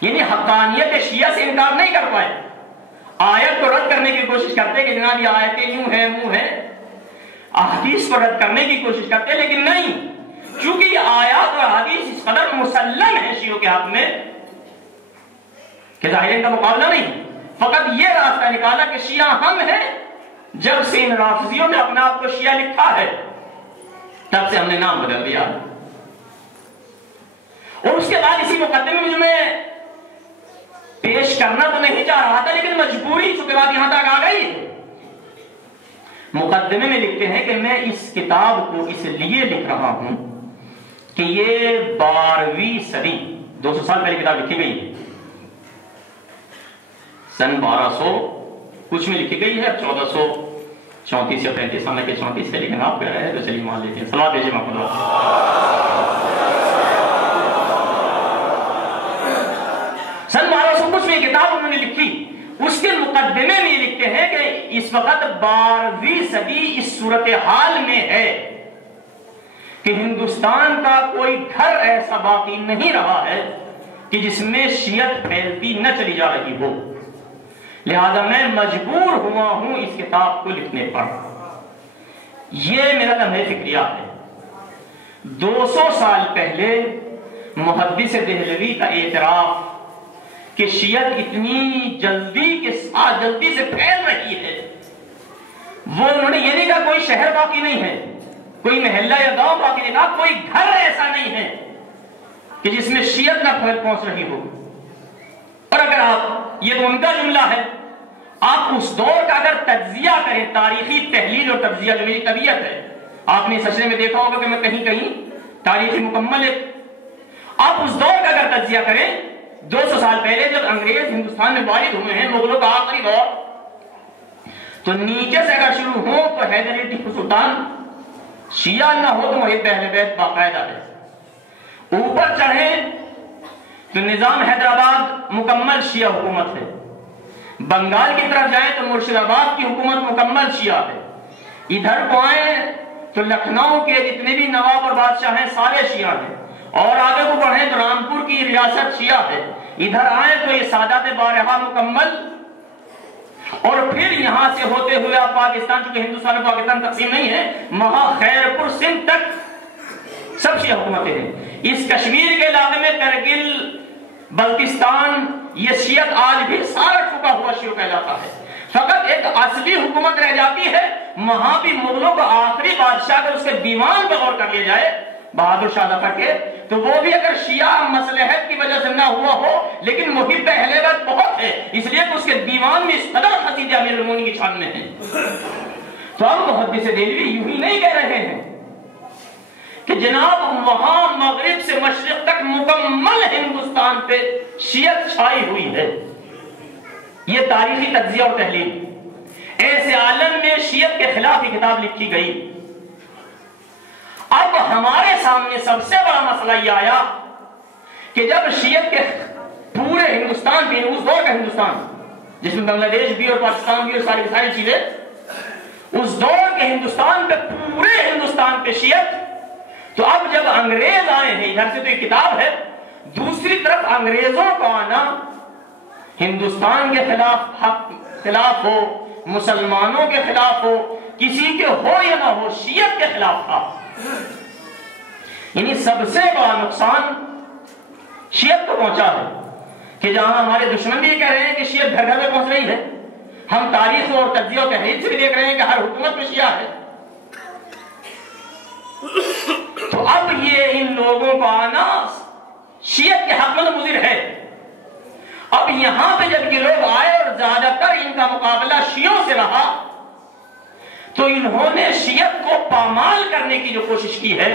یعنی حقانیت شیعہ سے انکار نہیں کر پائے، آیت کو رد کرنے کی کوشش کرتے کہ جناب یہ آیتیں یوں ہیں منہ ہے، احادیث کو رد کرنے کی کوشش کرتے، لیکن نہیں، چونکہ یہ آیات اور حدیث اس قدر مسلم ہے شیعوں کے ہاتھ میں کہ ظاہر کا مقابلہ نہیں، فقط یہ راستہ نکالا کہ شیعہ ہم ہیں۔ جب سے ان رافضیوں نے اپنا آپ کو شیعہ لکھا ہے تب سے ہم نے نام بدل دیا، اور اس کے بعد اسی مقدمے میں جو میں پیش کرنا تو نہیں چاہ رہا تھا لیکن مجبوری چونکہ بات یہاں تک آ گئی، مقدمے میں لکھتے ہیں کہ میں اس کتاب کو اس لیے لکھ رہا ہوں کہ یہ 12ویں صدی 200 سال پہلے کتاب لکھی گئی ہے، سن 1200 کچھ میں لکھی گئی ہے، 1434 یا 35 سال کے 34 ہے، لیکن آپ کہہ رہے ہیں تو چلیے مان لیتے ہیں۔ صلوات بھیجیے محمد۔ سن 1200 کچھ میں کتاب انہوں نے لکھی، اس کے مقدمے میں یہ لکھتے ہیں کہ اس وقت 12ویں صدی اس صورتحال میں ہے کہ ہندوستان کا کوئی گھر ایسا باقی نہیں رہا ہے کہ جس میں شیعت پھیلتی نہ چلی جا رہی ہو، لہذا میں مجبور ہوا ہوں اس کتاب کو لکھنے پر۔ یہ میرا لمحہ فکریہ ہے۔ 200 سال پہلے محدث دہلوی کا اعتراف کہ شیعت اتنی جلدی سے پھیل رہی ہے، وہ انہوں نے یہ نہیں کہا کوئی شہر باقی نہیں ہے، کوئی محلہ یا گاؤں باقی نہیں، کہا کوئی گھر ایسا نہیں ہے کہ جس میں شیعت نہ پہنچ رہی ہو۔ اور اگر آپ، یہ تو ان کا جملہ ہے، آپ اس دور کا اگر تجزیہ کریں، تاریخی تحلیل اور تجزیہ جو میری طبیعت ہے، آپ نے سلسلے میں دیکھا ہوگا کہ میں کہیں کہیں تاریخی مکمل ہے، آپ اس دور کا اگر تجزیہ کریں 200 سال پہلے جب انگریز ہندوستان میں وارد ہوئے ہیں، مغلوں کا آخری دور، تو نیچے سے اگر شروع ہو تو حیدر علی ٹیپو سلطان شیعہ نہ ہو تو محب اہل بیت باقاعدہ ہے، اوپر چڑھیں تو نظام حیدرآباد مکمل شیعہ حکومت ہے، بنگال کی طرف جائیں تو مرشد آباد کی حکومت مکمل شیعہ ہے، ادھر کو آئیں تو لکھنؤ کے جتنے بھی نواب اور بادشاہ ہیں سارے شیعہ ہیں، اور آگے کو بڑھیں تو رامپور کی ریاست شیعہ ہے، ادھر آئیں تو یہ سادات بارہا مکمل، اور پھر یہاں سے ہوتے ہوئے آپ پاکستان، چونکہ ہندوستان اور پاکستان تقسیم نہیں ہے، وہاں خیرپور سندھ تک سب شیعہ حکومتیں ہیں، اس کشمیر کے علاقے میں کرگل، بلتستان، یہ شیعت آج بھی سارا ٹھکا ہوا شیعوں کا علاقہ ہے، فقط ایک اصلی حکومت رہ جاتی ہے، وہاں بھی مغلوں کا آخری بادشاہ اگر اس کے دیوان پہ غور کر لیا جائے بہادر شاہ ظفر کے، تو وہ بھی اگر شیعہ مصلحت کی وجہ سے نہ ہوا ہو لیکن محب اہل بیت بہت ہے، اس لیے کہ اس کے دیوان میں اس قدر خطیب امیر المومنین کی شان میں ہے۔ تو اب محدث دہلوی یوں ہی نہیں کہہ رہے ہیں کہ جناب وہاں مغرب سے مشرق تک مکمل ہندوستان پہ شیعت چھائی ہوئی ہے، یہ تاریخی تجزیہ اور تحلیل، ایسے عالم میں شیعت کے خلاف یہ کتاب لکھی گئی۔ اب ہمارے سامنے سب سے بڑا مسئلہ یہ آیا کہ جب شیعت کے پورے ہندوستان بھی، اس دور کا ہندوستان جس میں بنگلہ دیش بھی اور پاکستان بھی اور ساری چیزیں، اس دور کے ہندوستان پہ، پورے ہندوستان پہ شیعت، تو اب جب انگریز آئے ہیں، ادھر سے تو یہ کتاب ہے، دوسری طرف انگریزوں کا آنا ہندوستان کے خلاف ہو، مسلمانوں کے خلاف ہو، کسی کے ہو یا نہ ہو، شیعت کے خلاف تھا۔ یعنی سب سے بڑا نقصان شیعت کو پہنچا ہے کہ جہاں ہمارے دشمن بھی یہ کہہ رہے ہیں کہ شیعت گھر گھر میں پہنچ رہی ہے، ہم تاریخ اور تجزیہ و تحلیل سے بھی دیکھ رہے ہیں کہ ہر حکومت میں شیعہ ہے، تو اب یہ ان لوگوں کو آنا شیعت کے حق میں تو مضر ہے۔ اب یہاں پہ جب یہ لوگ آئے اور زیادہ تر ان کا مقابلہ شیعوں سے رہا، تو انہوں نے شیعت کو پامال کرنے کی جو کوشش کی ہے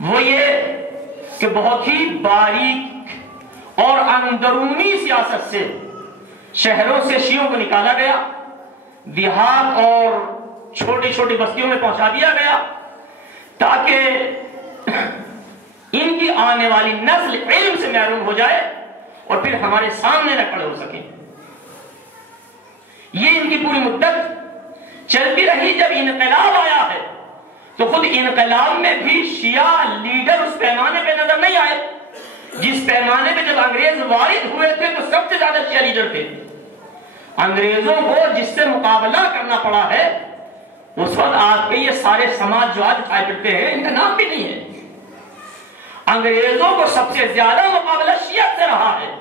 وہ یہ کہ بہت ہی باریک اور اندرونی سیاست سے شہروں سے شیعوں کو نکالا گیا، دیہات اور چھوٹی چھوٹی بستیوں میں پہنچا دیا گیا، تاکہ ان کی آنے والی نسل علم سے محروم ہو جائے اور پھر ہمارے سامنے نہ کھڑے ہو سکے۔ یہ ان کی پوری مدت چلتی رہی۔ جب انقلاب آیا ہے تو خود انقلاب میں بھی شیعہ لیڈر اس پیمانے پہ نظر نہیں آئے جس پیمانے پہ جب انگریز وارد ہوئے تھے تو سب سے زیادہ شیعہ لیڈر تھے۔ انگریزوں کو جس سے مقابلہ کرنا پڑا ہے، اس وقت آپ کے یہ سارے سماج جو آج کھائے پھرتے ہیں، ان کا نام بھی نہیں ہے۔ انگریزوں کو سب سے زیادہ مقابلہ شیعت سے رہا ہے،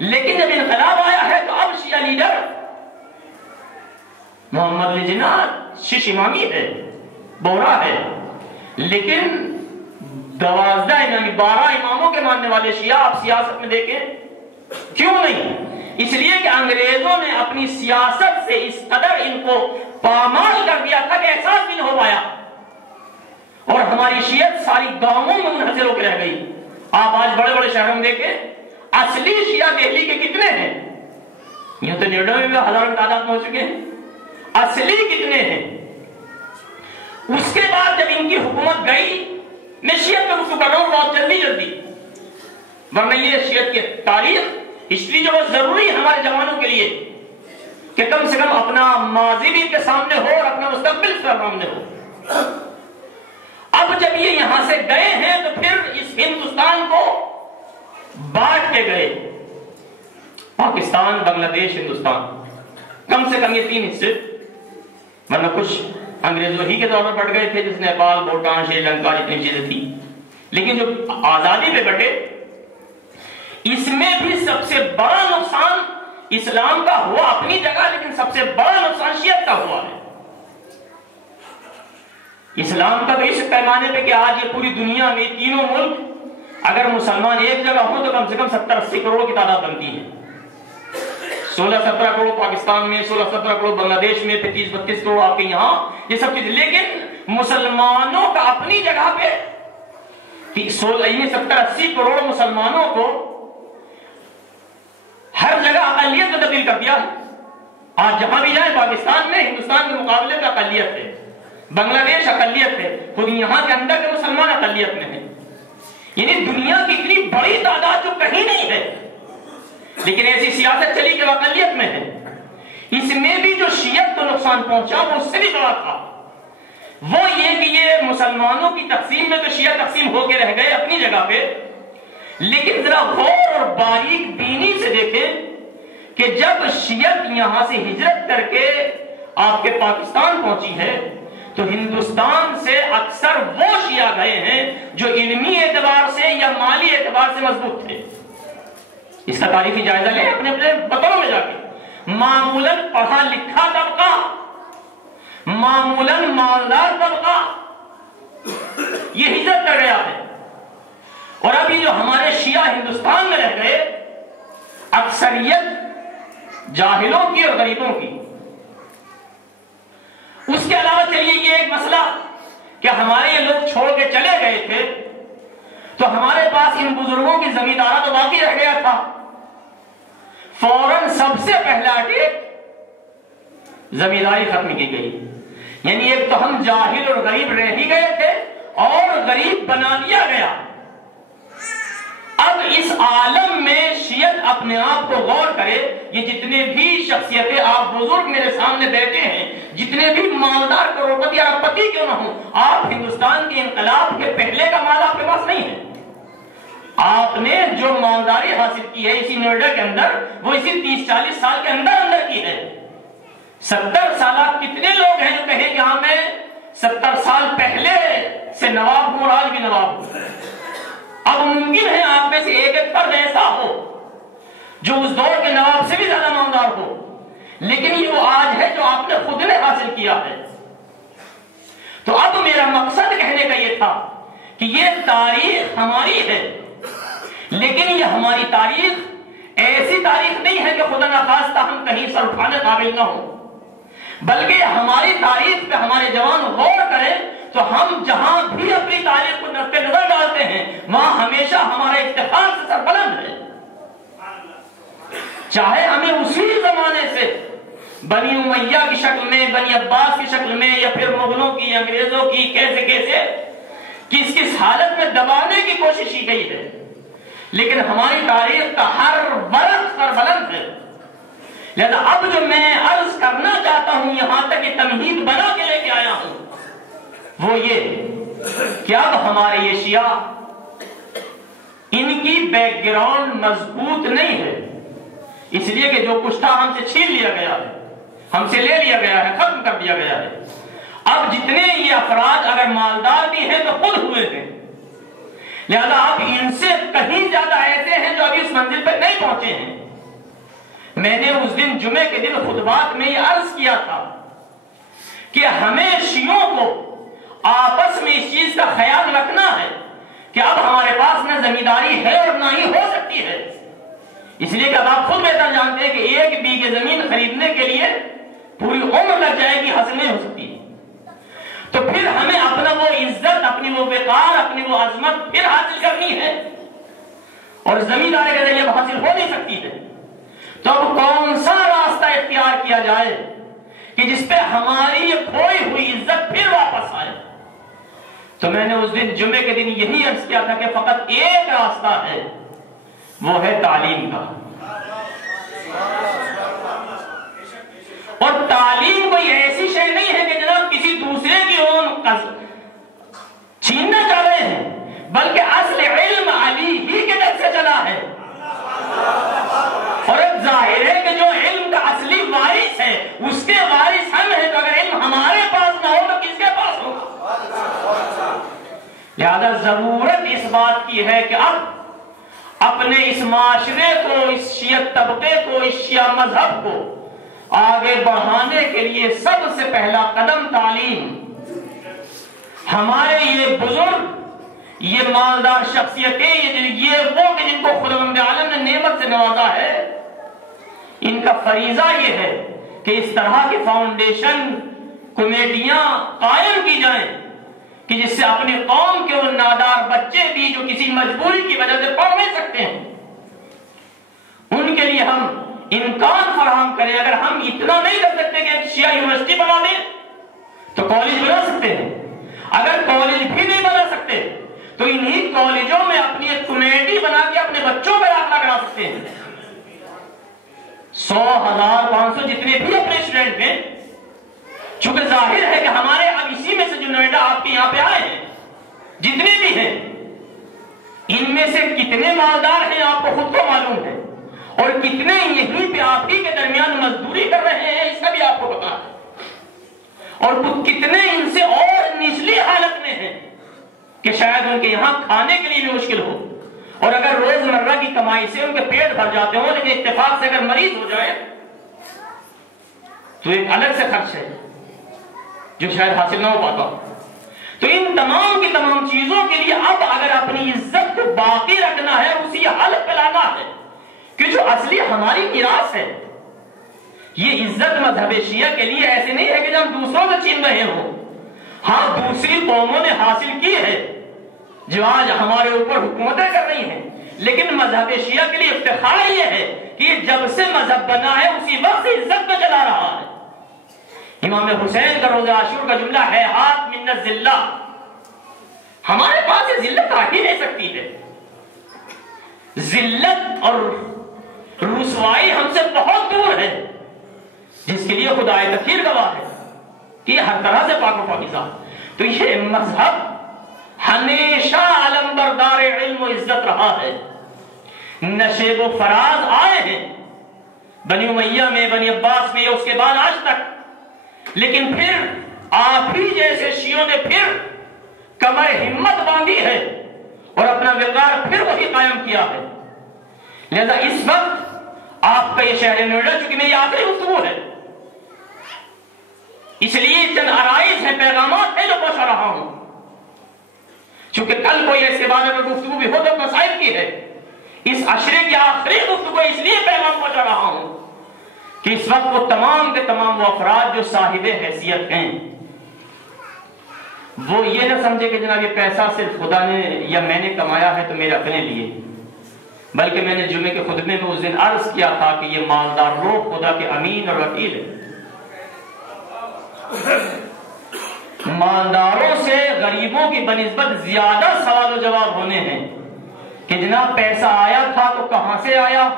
لیکن جب انقلاب آیا ہے تو اب شیعہ لیڈر محمد لجنا شیش امامی ہے، بورا ہے، لیکن 12 اماموں کے ماننے والے شیعہ آپ سیاست میں دیکھیں کیوں نہیں؟ اس لیے کہ انگریزوں نے اپنی سیاست سے اس قدر ان کو پامال کر دیا تھا کہ احساس بھی نہیں ہو پایا، اور ہماری شیعت ساری گاؤں میں منحصر ہو کے رہ گئی۔ آپ آج بڑے بڑے شہروں میں دیکھیں اصلی شیعہ دہلی کے کتنے ہیں؟ یوں تو 99 میں ہزاروں کی تعداد پہنچ چکے ہیں، اصلی کتنے ہیں؟ اس کے بعد جب ان کی حکومت گئی، میں شیعت میں گفتگو کر رہا ہوں بہت جلدی، ورنہ یہ شیعت کی تاریخ ہسٹری جو بہت ضروری ہے ہمارے جوانوں کے لیے کہ کم سے کم اپنا ماضی بھی ان کے سامنے ہو اور اپنا مستقبل سامنے ہو۔ اب جب یہ یہاں سے گئے ہیں تو پھر اس ہندوستان کو بانٹ کے گئے، پاکستان، بنگلہ دیش، ہندوستان، کم سے کم یہ 3 حصے، ورنہ کچھ انگریزوں ہی کے دور میں بٹ گئے تھے، جس نیپال، بھوٹان، شری لنکا، اتنی چیزیں تھی، لیکن جو آزادی پہ بٹے، اس میں بھی سب سے بڑا نقصان اسلام کا ہوا اپنی جگہ، لیکن سب سے بڑا نقصان شیعت کا ہوا ہے۔ اسلام کا تو اس پیمانے پہ کہ آج یہ پوری دنیا میں تینوں ملک اگر مسلمان ایک جگہ ہوں تو کم سے کم 70-80 کروڑ کی تعداد بنتی ہے، 16-17 کروڑ پاکستان میں، 16-17 کروڑ بنگلہ دیش میں، 35-32 کروڑ آپ کے یہاں، یہ سب چیز. لیکن مسلمانوں کا اپنی جگہ پہ 70-80 کروڑ مسلمانوں کو ہر جگہ اقلیت میں تبدیل کر دیا. آج جہاں بھی جائیں پاکستان میں ہندوستان کے مقابلے میں اقلیت ہے، بنگلہ دیش اقلیت ہے، خود یہاں کے اندر کے مسلمان اقلیت میں ہیں. یعنی دنیا کی اتنی بڑی تعداد جو کہیں نہیں ہے، لیکن ایسی سیاست چلی کہ اقلیت میں ہے. اس میں بھی جو شیعت کو نقصان پہنچا وہ اس سے بھی بڑا تھا. وہ یہ کہ یہ مسلمانوں کی تقسیم میں تو شیعہ تقسیم ہو کے رہ گئے اپنی جگہ پہ، لیکن ذرا غور اور باریک بینی سے دیکھیں کہ جب شیعت یہاں سے ہجرت کر کے آپ کے پاکستان پہنچی ہے تو ہندوستان سے اکثر وہ شیعہ گئے ہیں جو علمی اعتبار سے یا مالی اعتبار سے مضبوط تھے. اس کا تاریخی جائزہ لیں اپنے اپنے وطنوں میں جا کے. معمولاً پڑھا لکھا طبقہ، معمولاً مالدار طبقہ یہ ہجرت کر گیا ہے. اور ابھی جو ہمارے شیعہ ہندوستان میں رہ گئے اکثریت جاہلوں کی اور غریبوں کی. اس کے علاوہ چلیے یہ ایک مسئلہ کہ ہمارے یہ لوگ چھوڑ کے چلے گئے تھے تو ہمارے پاس ان بزرگوں کی زمیندارہ تو باقی رہ گیا تھا. فوراً سب سے پہلا اٹیک زمینداری ختم کی گئی. یعنی ایک تو ہم جاہل اور غریب رہ ہی گئے تھے اور غریب بنا دیا گیا. اب اس عالم میں شیعت اپنے آپ کو غور کرے. یہ جتنے بھی شخصیتیں آپ بزرگ میرے سامنے بیٹھے ہیں، جتنے بھی مالدار کروڑپتی یا اربپتی کیوں نہ ہوں، آپ ہندوستان کے انقلاب کے پہلے کا مال آپ کے پاس نہیں ہے. آپ نے جو مالداری حاصل کی ہے اسی نوئیڈا کے اندر وہ اسی 30-40 سال کے اندر کی ہے. 70 سالہ کتنے لوگ ہیں جو کہیں کہ ہاں میں 70 سال پہلے سے نواب ہوں اور آج بھی نواب ہوں. اب ممکن ہے آپ میں سے ایک فرد ایسا ہو جو اس دور کے نواب سے بھی زیادہ مالدار ہو، لیکن یہ وہ آج ہے جو آپ نے خود نے حاصل کیا ہے. تو اب میرا مقصد کہنے کا یہ تھا کہ یہ تاریخ ہماری ہے، لیکن یہ ہماری تاریخ ایسی تاریخ نہیں ہے کہ خدا نخواستہ ہم کہیں سر اٹھانے قابل نہ ہوں، بلکہ ہماری تاریخ پہ ہمارے جوان غور کریں تو ہم جہاں بھی اپنی تاریخ کو نظر ڈالتے ہیں وہاں ہمیشہ ہمارا افتخار سے سربلند ہے. چاہے ہمیں اسی زمانے سے بنی امیہ کی شکل میں، بنی عباس کی شکل میں، یا پھر مغلوں کی، انگریزوں کی، کیسے کیسے کس کس حالت میں دبانے کی کوشش کی گئی ہے، لیکن ہماری تاریخ کا ہر ورق سربلند ہے. لہذا اب جو میں عرض کرنا چاہتا ہوں، یہاں تک یہ تمہید بنا کے لے کے آیا ہوں، وہ یہ کہ اب ہمارے یہ شیعہ ان کی بیک گراؤنڈ مضبوط نہیں ہے، اس لیے کہ جو کچھ تھا ہم سے چھین لیا گیا ہے، ہم سے لے لیا گیا ہے، ختم کر دیا گیا ہے. اب جتنے یہ افراد اگر مالدار بھی ہیں تو خود ہوئے ہیں، لہذا اب ان سے کہیں زیادہ ایسے ہیں جو ابھی اس منزل پہ نہیں پہنچے ہیں. میں نے اس دن جمعے کے دن خطبات میں یہ عرض کیا تھا کہ ہمیں شیعوں کو آپس میں اس چیز کا خیال رکھنا ہے کہ اب ہمارے پاس نہ زمینداری ہے اور نہ ہی ہو سکتی ہے، اس لیے کہ اب آپ خود بہتر جانتے ہیں کہ 1 بیگھے زمین خریدنے کے لیے پوری عمر لگ جائے گی، حاصل نہیں ہو سکتی. تو پھر ہمیں اپنا وہ عزت، اپنی وہ وقار، اپنی وہ عظمت پھر حاصل کرنی ہے، اور زمینداری کے ذریعے حاصل ہو نہیں سکتی ہے. تو اب کون سا راستہ اختیار کیا جائے کہ جس پہ ہماری یہ کھوئی ہوئی عزت پھر واپس آئے؟ تو میں نے اس دن جمعے کے دن یہی عرض کیا تھا کہ فقط ایک راستہ ہے، وہ ہے تعلیم کا. اور تعلیم کوئی ایسی شے نہیں ہے کہ جناب کسی دوسرے کی اون چھیننا چاہ رہے ہیں، بلکہ اصل علم علی ہی کے در سے چلا ہے. اور اب ظاہر ہے کہ جو علم کا اصلی وارث ہے اس کے وارث ہم ہیں، تو اگر علم ہمارے پاس نہ ہو تو کس کے پاس ہوگا؟ لہذا ضرورت اس بات کی ہے کہ اب اپنے اس معاشرے کو، اس شیعہ طبقے کو، اس شیعہ مذہب کو آگے بڑھانے کے لیے سب سے پہلا قدم تعلیم. ہمارے یہ بزرگ، یہ مالدار شخصیتیں، یہ وہ کہ جن کو خداوند عالم نے نعمت سے نوازا ہے، ان کا فریضہ یہ ہے کہ اس طرح کی فاؤنڈیشن کمیٹیاں قائم کی جائیں کہ جس سے اپنی قوم کے وہ نادار بچے بھی جو کسی مجبوری کی وجہ سے پڑھ نہیں سکتے ہیں ان کے لیے ہم امکان فراہم کریں. اگر ہم اتنا نہیں کر سکتے کہ ایک شیعہ یونیورسٹی بنا دیں تو کالج بنا سکتے ہیں. اگر کالج بھی نہیں بنا سکتے تو انہی کالجوں میں اپنی ایک کمیٹی بنا کے اپنے بچوں کا داخلہ کرا سکتے ہیں. 100 1000 500 جتنے بھی اپنے اسٹوڈنٹ ہیں, چونکہ ظاہر ہے کہ ہمارے اب اسی میں سے جو نوئیڈا آپ کے یہاں پہ آئے ہیں جتنے بھی ہیں ان میں سے کتنے مالدار ہیں آپ کو خود کو معلوم ہے, اور کتنے یہیں پہ آپ ہی کے درمیان مزدوری کر رہے ہیں اس کا بھی آپ کو پتا ہے, اور کتنے ان سے اور نچلی حالت میں ہیں کہ شاید ان کے یہاں کھانے کے لیے بھی مشکل ہو, اور اگر روزمرہ کی کمائی سے ان کے پیٹ بھر جاتے ہوں لیکن اتفاق سے اگر مریض ہو جائے تو ایک الگ سے خرچ ہے جو شاید حاصل نہ ہو پاتا. تو ان تمام کی تمام چیزوں کے لیے اب اگر اپنی عزت کو باقی رکھنا ہے, اسی حالت پہ لانا ہے کہ جو اصلی ہماری میراث ہے, یہ عزت مذہب شیعہ کے لیے ایسے نہیں ہے کہ ہم دوسروں سے چھین رہے ہوں. ہاں دوسری قوموں نے حاصل کی ہے جو آج ہمارے اوپر حکومتیں کر رہی ہیں, لیکن مذہب شیعہ کے لیے افتخار یہ ہے کہ یہ جب سے مذہب بنا ہے اسی وقت سے عزت میں چلا رہا ہے. امام حسین کا روزہ عاشور کا جملہ ہے ہاتھ من الذلہ, ہمارے پاس یہ ذلت آ ہی نہیں سکتی ہے. ذلت اور رسوائی ہم سے بہت دور ہے, جس کے لیے خدا تطہیر گواہ ہے کہ یہ ہر طرح سے پاک و پاکیزہ. تو یہ مذہب ہمیشہ علم بردار علم و عزت رہا ہے. نشیب و فراز آئے ہیں بنی امیہ میں, بنی عباس میں, یا اس کے بعد آج تک, لیکن پھر آپ ہی جیسے شیعوں نے پھر کمر ہمت باندھی ہے اور اپنا وقار پھر وہی قائم کیا ہے. لہذا اس وقت آپ کا یہ شہر نوئیڈا, چونکہ میری آخری گفتگو ہے اس لیے چند عرائض ہیں, پیغامات ہیں جو پہنچا رہا ہوں, چونکہ کل کوئی ایسے بعد اگر گفتگو بھی ہو تو مسائل کی ہے. اس عشرے کی آخری گفتگو اس لیے پیغام پہنچا رہا ہوں کہ اس وقت وہ تمام کے تمام وہ افراد جو صاحب حیثیت ہیں وہ یہ نہ سمجھے کہ جناب یہ پیسہ صرف خدا نے یا میں نے کمایا ہے تو میرے اپنے لیے, بلکہ میں نے جمعے کے خطبے میں اس دن عرض کیا تھا کہ یہ مالدار لوگ خدا کے امین اور وکیل ہیں. مالداروں سے غریبوں کی بنسبت زیادہ سوال و جواب ہونے ہیں کہ جناب پیسہ آیا تھا تو کہاں سے آیا,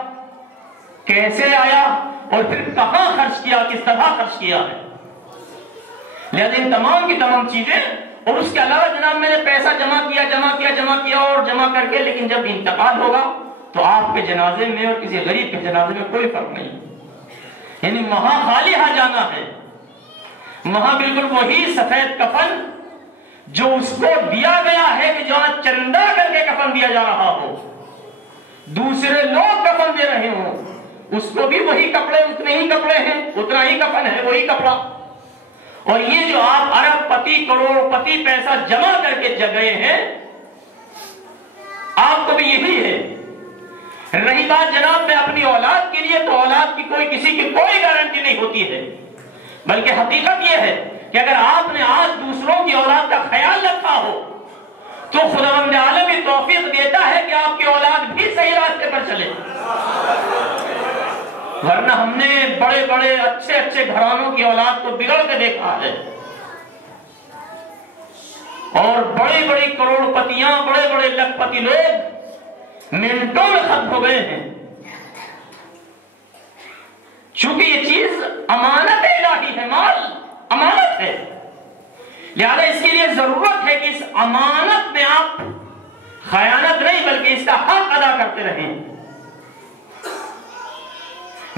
کیسے آیا, اور پھر کہاں خرچ کیا, کس طرح خرچ کیا ہے. لہذا ان تمام کی تمام چیزیں, اور اس کے علاوہ جناب میں نے پیسہ جمع کیا اور جمع کر کے, لیکن جب انتقال ہوگا تو آپ کے جنازے میں اور کسی غریب کے جنازے میں کوئی فرق نہیں. یعنی وہاں خالی ہاں جانا ہے, وہاں بالکل وہی سفید کفن جو اس کو دیا گیا ہے کہ جہاں چندہ کر کے کفن دیا جا رہا ہو, دوسرے لوگ کفن دے رہے ہوں, اس کو بھی وہی کپڑے, اتنے ہی کپڑے ہیں, اتنا ہی کفن ہے, وہی کپڑا. اور یہ جو آپ ارب پتی کروڑ پتی پیسہ جمع کر کے جگہ ہیں, آپ کو بھی یہی ہے. رہی بات جناب میں اپنی اولاد کے لیے, تو اولاد کی کسی کی کوئی گارنٹی نہیں ہوتی ہے, بلکہ حقیقت یہ ہے کہ اگر آپ نے آج دوسروں کی اولاد کا خیال رکھا ہو تو خداوند عالم یہ توفیق دیتا ہے کہ آپ کی اولاد بھی صحیح راستے پر چلے. ورنہ ہم نے بڑے بڑے اچھے گھرانوں کی اولاد کو بگڑ کے دیکھا ہے, اور بڑی بڑی کروڑ پتیاں, بڑے بڑے لکھ پتی لوگ منٹوں میں ختم ہو گئے ہیں. چونکہ یہ چیز امانت الہی ہے, مال امانت ہے, لہذا اس کے لیے ضرورت ہے کہ اس امانت میں آپ خیانت نہیں بلکہ اس کا حق ادا کرتے رہیں.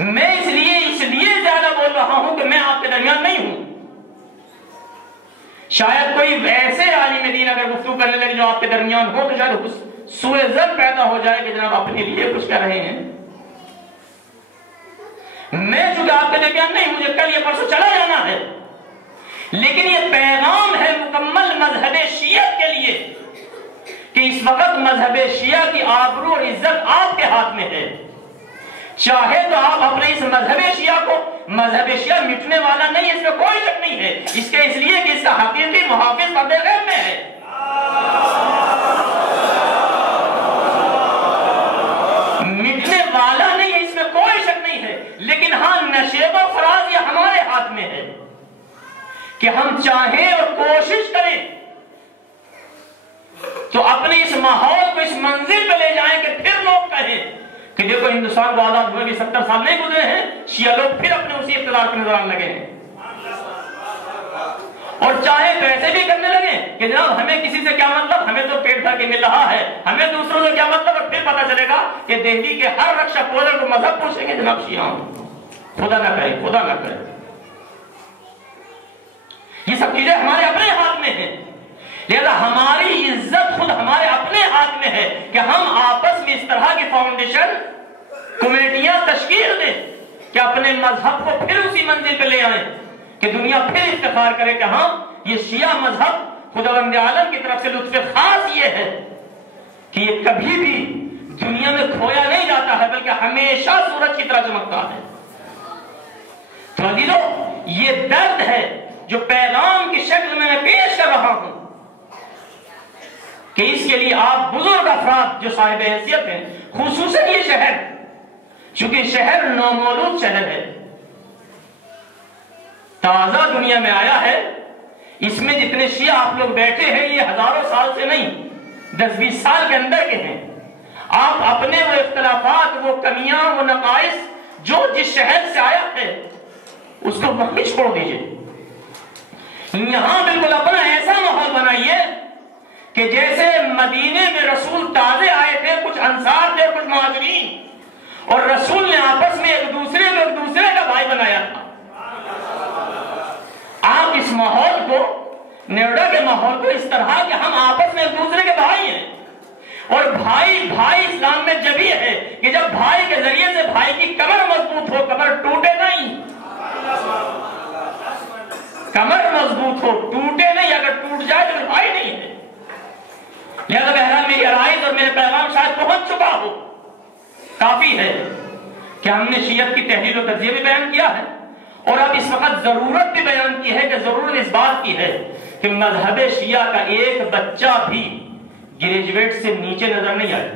میں اس لیے زیادہ بول رہا ہوں کہ میں آپ کے درمیان نہیں ہوں. شاید کوئی ویسے عالم دین اگر گفتگو کرنے لگے جو آپ کے درمیان ہو تو شاید سوء ظن پیدا ہو جائے کہ جناب اپنے لیے کچھ کر رہے ہیں. میں چونکہ آپ کے درمیان نہیں, مجھے کل یہ پرسوں چلا جانا ہے, لیکن یہ پیغام ہے مکمل مذہب شیعہ کے لیے کہ اس وقت مذہب شیعہ کی آبرو اور عزت آپ کے ہاتھ میں ہے. چاہے تو آپ اپنے اس مذہب شیعہ کو، مذہب شیعہ مٹنے والا نہیں، اس میں کوئی شک نہیں ہے، اس کے اس لیے کہ اس کا حقیقی محافظ پردے غیب میں ہے۔ مٹنے والا نہیں ہے، اس میں کوئی شک نہیں ہے، لیکن ہاں نشیب و فراز یہ ہمارے ہاتھ میں ہے کہ ہم چاہیں اور کوشش کریں تو اپنے اس ماحول کو اس منزل پہ لے جائیں کہ پھر لوگ کہیں کہ دیکھو ہندوستان کو آزاد ہوئے بھی 70 سال نہیں گزرے ہیں، شیعہ لوگ پھر اپنے اسی اقتدار کے نظران لگے ہیں، اور چاہے تو ایسے بھی کرنے لگے کہ جناب ہمیں کسی سے کیا مطلب، ہمیں تو پیٹ بھر کے مل رہا ہے، ہمیں دوسروں سے کیا مطلب، اور پھر پتا چلے گا کہ دہلی کے ہر رکشہ پولر کو مذہب پوچھیں گے جناب شیعہ ہوں۔ خدا نہ کرے، خدا نہ کرے، یہ سب چیزیں ہمارے اپنے ہاتھ میں ہیں، لہذا ہماری عزت خود ہمارے اپنے ہاتھ میں ہے کہ ہم آپس میں اس طرح کی فاؤنڈیشن کمیٹیاں تشکیل دیں کہ اپنے مذہب کو پھر اسی منزل پہ لے آئیں کہ دنیا پھر افتخار کرے کہ ہاں یہ شیعہ مذہب خداوند عالم کی طرف سے لطف خاص یہ ہے کہ یہ کبھی بھی دنیا میں کھویا نہیں جاتا ہے بلکہ ہمیشہ سورج کی طرح چمکتا ہے۔ تو عزیزو، یہ درد ہے جو پیغام کی شکل میں پیش کر رہا ہوں کہ اس کے لیے آپ بزرگ افراد جو صاحب حیثیت ہیں، خصوصاً یہ شہر، چونکہ شہر نومولود شہر ہے، تازہ دنیا میں آیا ہے، اس میں جتنے شیعہ آپ لوگ بیٹھے ہیں یہ ہزاروں سال سے نہیں، 10-20 سال کے اندر کے ہیں۔ آپ اپنے وہ اختلافات، وہ کمیاں، وہ نقائص جو جس شہر سے آیا ہے اس کو وہیں چھوڑ دیجئے، یہاں بالکل اپنا ایسا ماحول بنائیے کہ جیسے مدینے میں رسول تازے آئے تھے، کچھ انصار تھے اور کچھ مہاجرین، اور رسول نے آپس میں ایک دوسرے کا بھائی بنایا تھا۔ آپ اس ماحول کو، نیوڈا کے ماحول کو اس طرح کہ ہم آپس میں ایک دوسرے کے بھائی ہیں، اور بھائی اسلام میں جب یہ ہے کہ جب بھائی کے ذریعے سے بھائی کی کمر مضبوط ہو، کمر ٹوٹے نہیں، کمر مضبوط ہو ٹوٹے نہیں، اگر ٹوٹ جائے تو بھائی نہیں ہے۔ لہذا بہرحال میری عرائض اور میرے پیغام شاید پہنچ چکا ہو، کافی ہے کہ ہم نے شیعت کی تحلیل و تجزیہ بھی بیان کیا ہے، اور اب اس وقت ضرورت بھی بیان کی ہے کہ ضرورت اس بات کی ہے کہ مذہب شیعہ کا ایک بچہ بھی گریجویٹ سے نیچے نظر نہیں آئے۔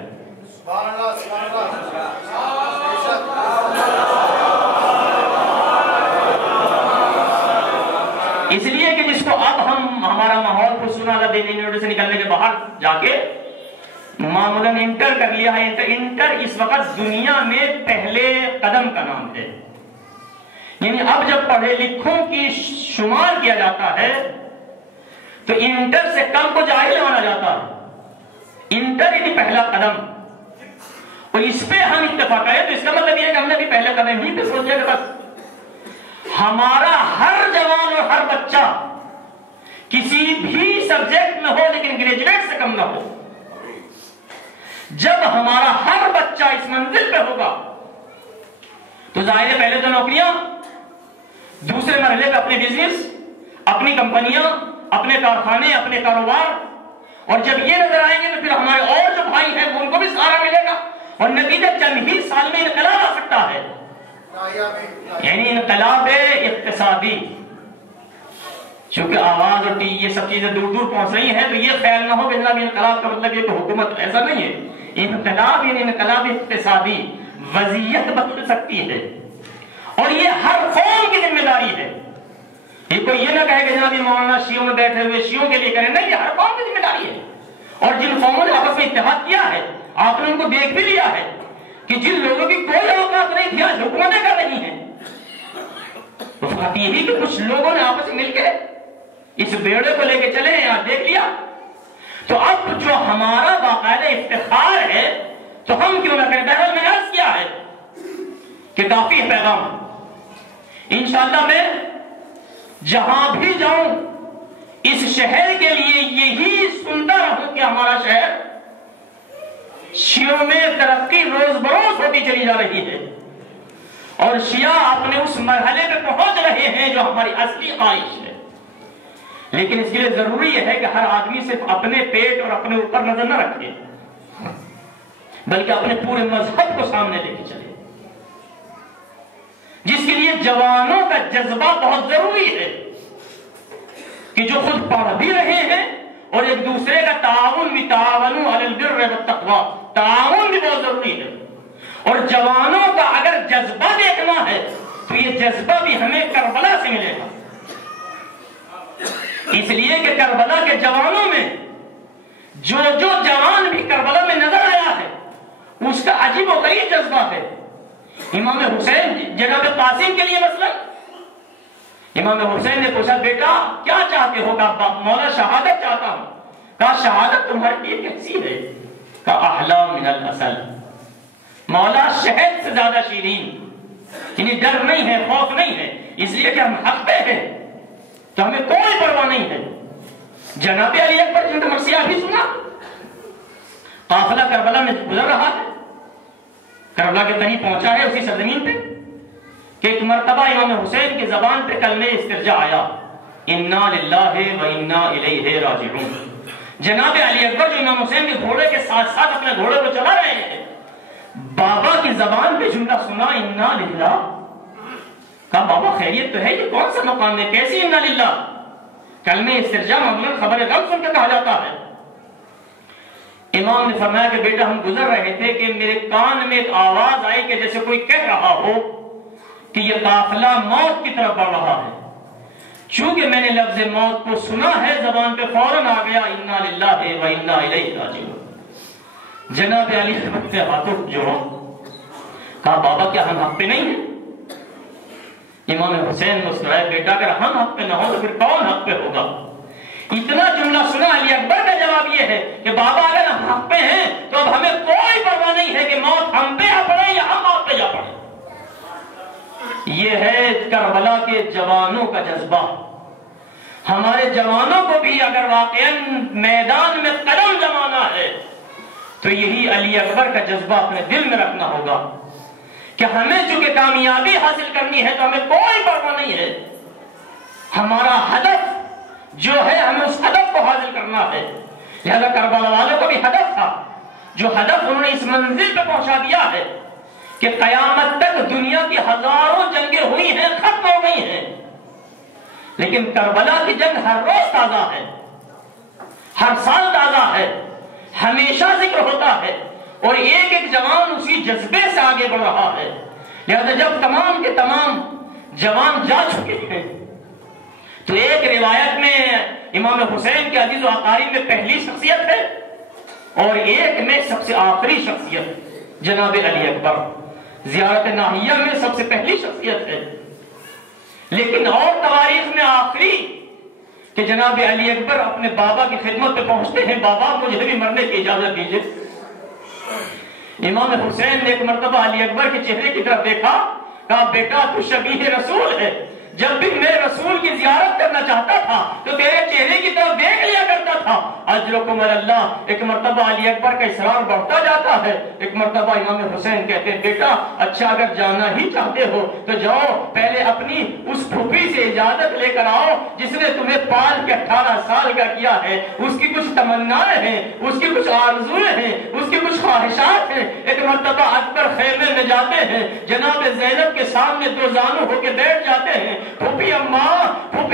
اس لیے کہ جس کو اب ہم ہمارا ماحول خوشنما دہلی یونیورسٹی سے نکلنے کے باہر جا کے معمولاً انٹر کر لیا ہے، انٹر اس وقت دنیا میں پہلے قدم کا نام ہے، یعنی اب جب پڑھے لکھوں کی شمار کیا جاتا ہے تو انٹر سے کم کو جاہل مانا جاتا ہے، انٹر یعنی پہلا قدم، اور اس پہ ہم اتفاق کریں تو اس کا مطلب یہ ہے کہ ہم نے بھی پہلے قدم ہی پہ سوچا کہ بس ہمارا ہر جوان اور ہر بچہ کسی بھی سبجیکٹ میں ہو لیکن گریجویٹ سے کم نہ ہو۔ جب ہمارا ہر بچہ اس منزل پہ ہوگا تو ظاہر ہے پہلے تو نوکریاں، دوسرے مرحلے پہ اپنے بزنس، اپنی کمپنیاں، اپنے کارخانے، اپنے کاروبار، اور جب یہ نظر آئیں گے تو پھر ہمارے اور جو بھائی ہیں ان کو بھی سہارا ملے گا، اور نتیجہ چند ہی سال میں انقلاب آ سکتا ہے، یعنی انقلاب اقتصادی۔ چونکہ آواز اور یہ سب چیزیں دور دور پہنچ رہی ہیں تو یہ خیال نہ ہو کہ جناب انقلاب کا مطلب یہ کہ حکومت، ایسا نہیں ہے، انقلاب یعنی انقلاب اقتصادی، وضعیت بدل سکتی ہے، اور یہ ہر قوم کی ذمہ داری ہے۔ یہ کوئی یہ نہ کہے کہ جناب یہ مولانا شیعوں میں بیٹھے ہوئے شیعوں کے لیے کریں، نہیں، یہ ہر قوم کی ذمہ داری ہے، اور جن قوموں نے آپس میں اتحاد کیا ہے آپ نے ان کو دیکھ بھی لیا ہے کہ جن لوگوں کی کوئی اوقات نہیں تھی آج حکومتیں کر رہی ہیں، تو بات یہی کہ کچھ لوگوں نے آپس میں مل کے اس بیڑے کو لے کے چلے ہیں، آج دیکھ لیا۔ تو اب جو ہمارا باقاعدہ افتخار ہے تو ہم کیوں نہ کریں؟ بہرحال میں نے عرض کیا ہے کہ کافی ہے پیغام، انشاءاللہ میں جہاں بھی جاؤں اس شہر کے لیے یہی سنتا رہوں کہ ہمارا شہر شیعوں میں ترقی روز بروز ہوتی چلی جا رہی ہے، اور شیعہ اپنے اس مرحلے پہ پہنچ رہے ہیں جو ہماری اصلی خواہش ہے۔ لیکن اس کے لیے ضروری ہے کہ ہر آدمی صرف اپنے پیٹ اور اپنے اوپر نظر نہ رکھے بلکہ اپنے پورے مذہب کو سامنے لے کے چلے۔ جس کے لیے جوانوں کا جذبہ بہت ضروری ہے کہ جو خود پڑھ بھی رہے ہیں اور ایک دوسرے کا تعاون بھی، تعاونوا علی البر والتقوی، تعاون بھی بہت ضروری ہے. اور جوانوں کا اگر جذبہ دیکھنا ہے تو یہ جذبہ بھی ہمیں کربلا سے ملے گا، اس لیے کہ کربلا کے جوانوں میں جو جوان بھی کربلا میں نظر آیا ہے اس کا عجیب و غریب جذبہ ہے. امام حسین جناب قاسم کے لیے مثلا امام حسین نے پوچھا بیٹا کیا چاہتے ہو؟ کہا مولا شہادت چاہتا ہوں. کہا شہادت تمہارے لیے کیسی ہے؟ کہا احلی من العسل، مولا شہد سے زیادہ شیرین، یعنی ڈر نہیں ہے، خوف نہیں ہے، اس لیے کہ ہم حق پہ ہیں تو ہمیں کوئی پرواہ نہیں ہے. جناب علی اکبر جن کا مرثیہ بھی سنا، قافلہ کربلا میں گزر رہا ہے، کربلا کے تنی پہنچا ہے اسی سرزمین پہ کہ ایک مرتبہ امام حسین کی زبان پہ کلمہ استرجاع آیا، انا للہ و انا الیہ راجعون. جناب علی اکبر جو امام حسین کے گھوڑے کے ساتھ ساتھ اپنے گھوڑے کو چلا رہے ہیں، بابا کی زبان پہ جملہ سنا انا للہ. کہا بابا خیریت تو ہے، یہ کون سا مقام ہے، کیسی انا للہ؟ کلمہ استرجاع معمولاً خبر غم سن کے کہا جاتا ہے. امام نے فرمایا کہ بیٹا ہم گزر رہے تھے کہ میرے کان میں ایک آواز آئی کہ جیسے کوئی کہہ رہا ہو کہ یہ قافلہ موت کی طرف بڑھ رہا ہے. چونکہ میں نے لفظ موت کو سنا ہے زبان پہ فوراً آ گیا انا للہ و انا الیہ راجعون. جناب علی سے ہاتھوں جوڑو، کہا بابا کیا ہم حق پہ نہیں ہیں؟ امام حسین مسکرائے بیٹا اگر ہم حق پہ نہ ہو تو پھر کون حق پہ ہوگا؟ اتنا جملہ سنا علی اکبر کا جواب یہ ہے کہ بابا اگر ہم حق پہ ہیں تو اب ہمیں کوئی پرواہ نہیں ہے کہ موت ہم پہ آ پڑے یا ہم آپ پہ جا پڑے. یہ ہے کربلا کے جوانوں کا جذبہ. ہمارے جوانوں کو بھی اگر واقعاً میدان میں قدم جمانا ہے تو یہی علی اکبر کا جذبہ اپنے دل میں رکھنا ہوگا کہ ہمیں چونکہ کامیابی حاصل کرنی ہے تو ہمیں کوئی پرواہ نہیں ہے. ہمارا ہدف جو ہے ہمیں اس ہدف کو حاصل کرنا ہے. لہذا کربلا والوں کو بھی ہدف تھا، جو ہدف انہوں نے اس منزل پہ پہنچا دیا ہے کہ قیامت تک دنیا کی ہزاروں جنگیں ہوئی ہیں، ختم ہو گئی ہیں، لیکن کربلا کی جنگ ہر روز تازہ ہے، ہر سال تازہ ہے، ہمیشہ ذکر ہوتا ہے اور ایک ایک جوان اسی جذبے سے آگے بڑھ رہا ہے. لہذا جب تمام کے تمام جوان جا چکے ہیں تو ایک روایت میں امام حسین کے عزیز و اقارب میں پہلی شخصیت ہے اور ایک میں سب سے آخری شخصیت جناب علی اکبر. زیارت ناحیہ میں سب سے پہلی شخصیت ہے، لیکن اور تواریخ میں آخری کہ جناب علی اکبر اپنے بابا کی خدمت پہ پہنچتے ہیں، بابا مجھے بھی مرنے کی اجازت دیجیے. امام حسین نے ایک مرتبہ علی اکبر کے چہرے کی طرف دیکھا، کہا بیٹا تو شبیہ رسول ہے، جب بھی میں رسول کی زیارت کرنا چاہتا تھا تو تیرے چہرے کی طرف دیکھ لیا کرتا تھا. اجرکم اللہ. ایک مرتبہ علی اکبر کا اصرار بڑھتا جاتا ہے، ایک مرتبہ امام حسین کہتے ہیں بیٹا اچھا اگر جانا ہی چاہتے ہو تو جاؤ، پہلے اپنی اس پھوپھی سے اجازت لے کر آؤ جس نے تمہیں پال کے 18 سال کا کیا ہے. اس کی کچھ تمنائیں ہیں، اس کی کچھ آرزویں ہیں، اس کی کچھ خواہشات ہیں. ایک مرتبہ اکبر خیمے میں جاتے ہیں، جناب زینب کے سامنے دو زانو ہو کے بیٹھ جاتے ہیں. پھوپھی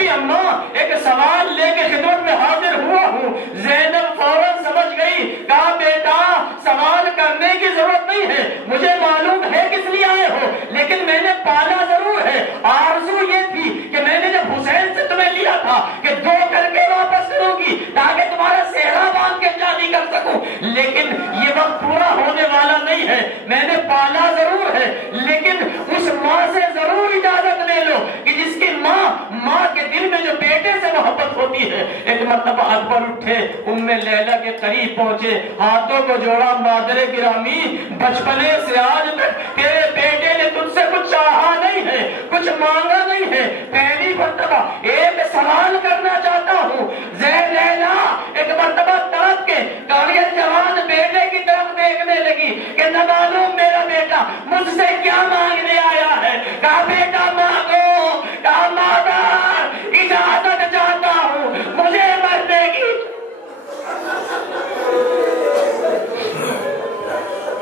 اماں ایک سوال لے کے خدمت میں حاضر ہوا ہوں. زینب فوراً سمجھ گئی، کہا بیٹا سوال کرنے کی ضرورت نہیں ہے، مجھے معلوم ہے کس لیے آئے ہو، لیکن میں نے پالا ضرور ہے. آرزو یہ تھی کہ میں نے جب حسین سے تمہیں لیا تھا کہ 2 کر کے واپس کروں گی تاکہ تمہارا سہرا باندھ کے شادی کر سکوں، لیکن یہ وقت پورا ہونے والا نہیں ہے. میں نے پالا ضرور ہے لیکن اس ماں سے ضرور اجازت لے لو کہ جس کی ماں کے دل میں جو بیٹے سے محبت ہوتی ہے. ایک مرتبہ اکبر اٹھے، ام لیلا کے قریب پہنچے، ہاتھوں کو جوڑا، مادر گرامی بچپنے سے آج تک تیرے بیٹے نے تجھ سے کچھ چاہا نہیں ہے، کچھ مانگا نہیں ہے، پہلی مرتبہ ایک سوال کرنا چاہتا ہوں. لیلا ایک مرتبہ تڑپ کے کالیہ جوان بیٹے کی طرف دیکھنے لگی کہ نہ معلوم میرا بیٹا مجھ سے کیا مانگنے آیا ہے. کہا بیٹا مانگو. کہا مادر اجازت چاہتا ہوں مجھے مرنے کی.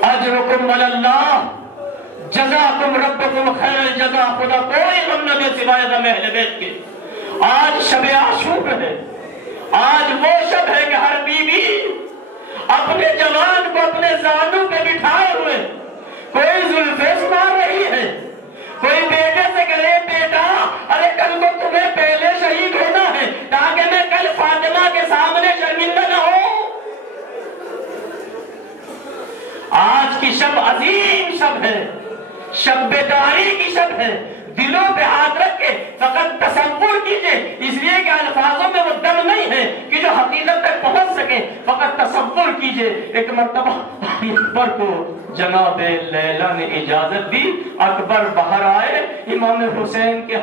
اجرکم اللہ. جزاکم ربکم خیر الجزا، خدا کوئی غم نہ دے سوائے غم اہل بیت کے۔ آج شب عاشور ہے، آج وہ شب ہے کہ ہر بیوی اپنے جوان کو اپنے زانوں پہ بٹھائے ہوئے کوئی زلفیں مار رہی ہے، کوئی بیٹے سے کہے بیٹا ارے کل کو تمہیں پہلے شہید ہونا ہے تاکہ میں کل فاطمہ کے سامنے شرمندہ نہ ہوں۔ آج کی شب عظیم شب ہے، شب بیداری کی شب ہے، دلوں پہ ہاتھ رکھ کے فقط تصور کیجئے، اس لیے کہ الفاظوں میں وہ دم نہیں ہے کہ جو حقیقت تک پہنچ سکے، فقط تصور کیجئے۔ ایک مرتبہ اکبر کو جناب لیلا نے اجازت دی، اکبر باہر آئے، امام حسین کے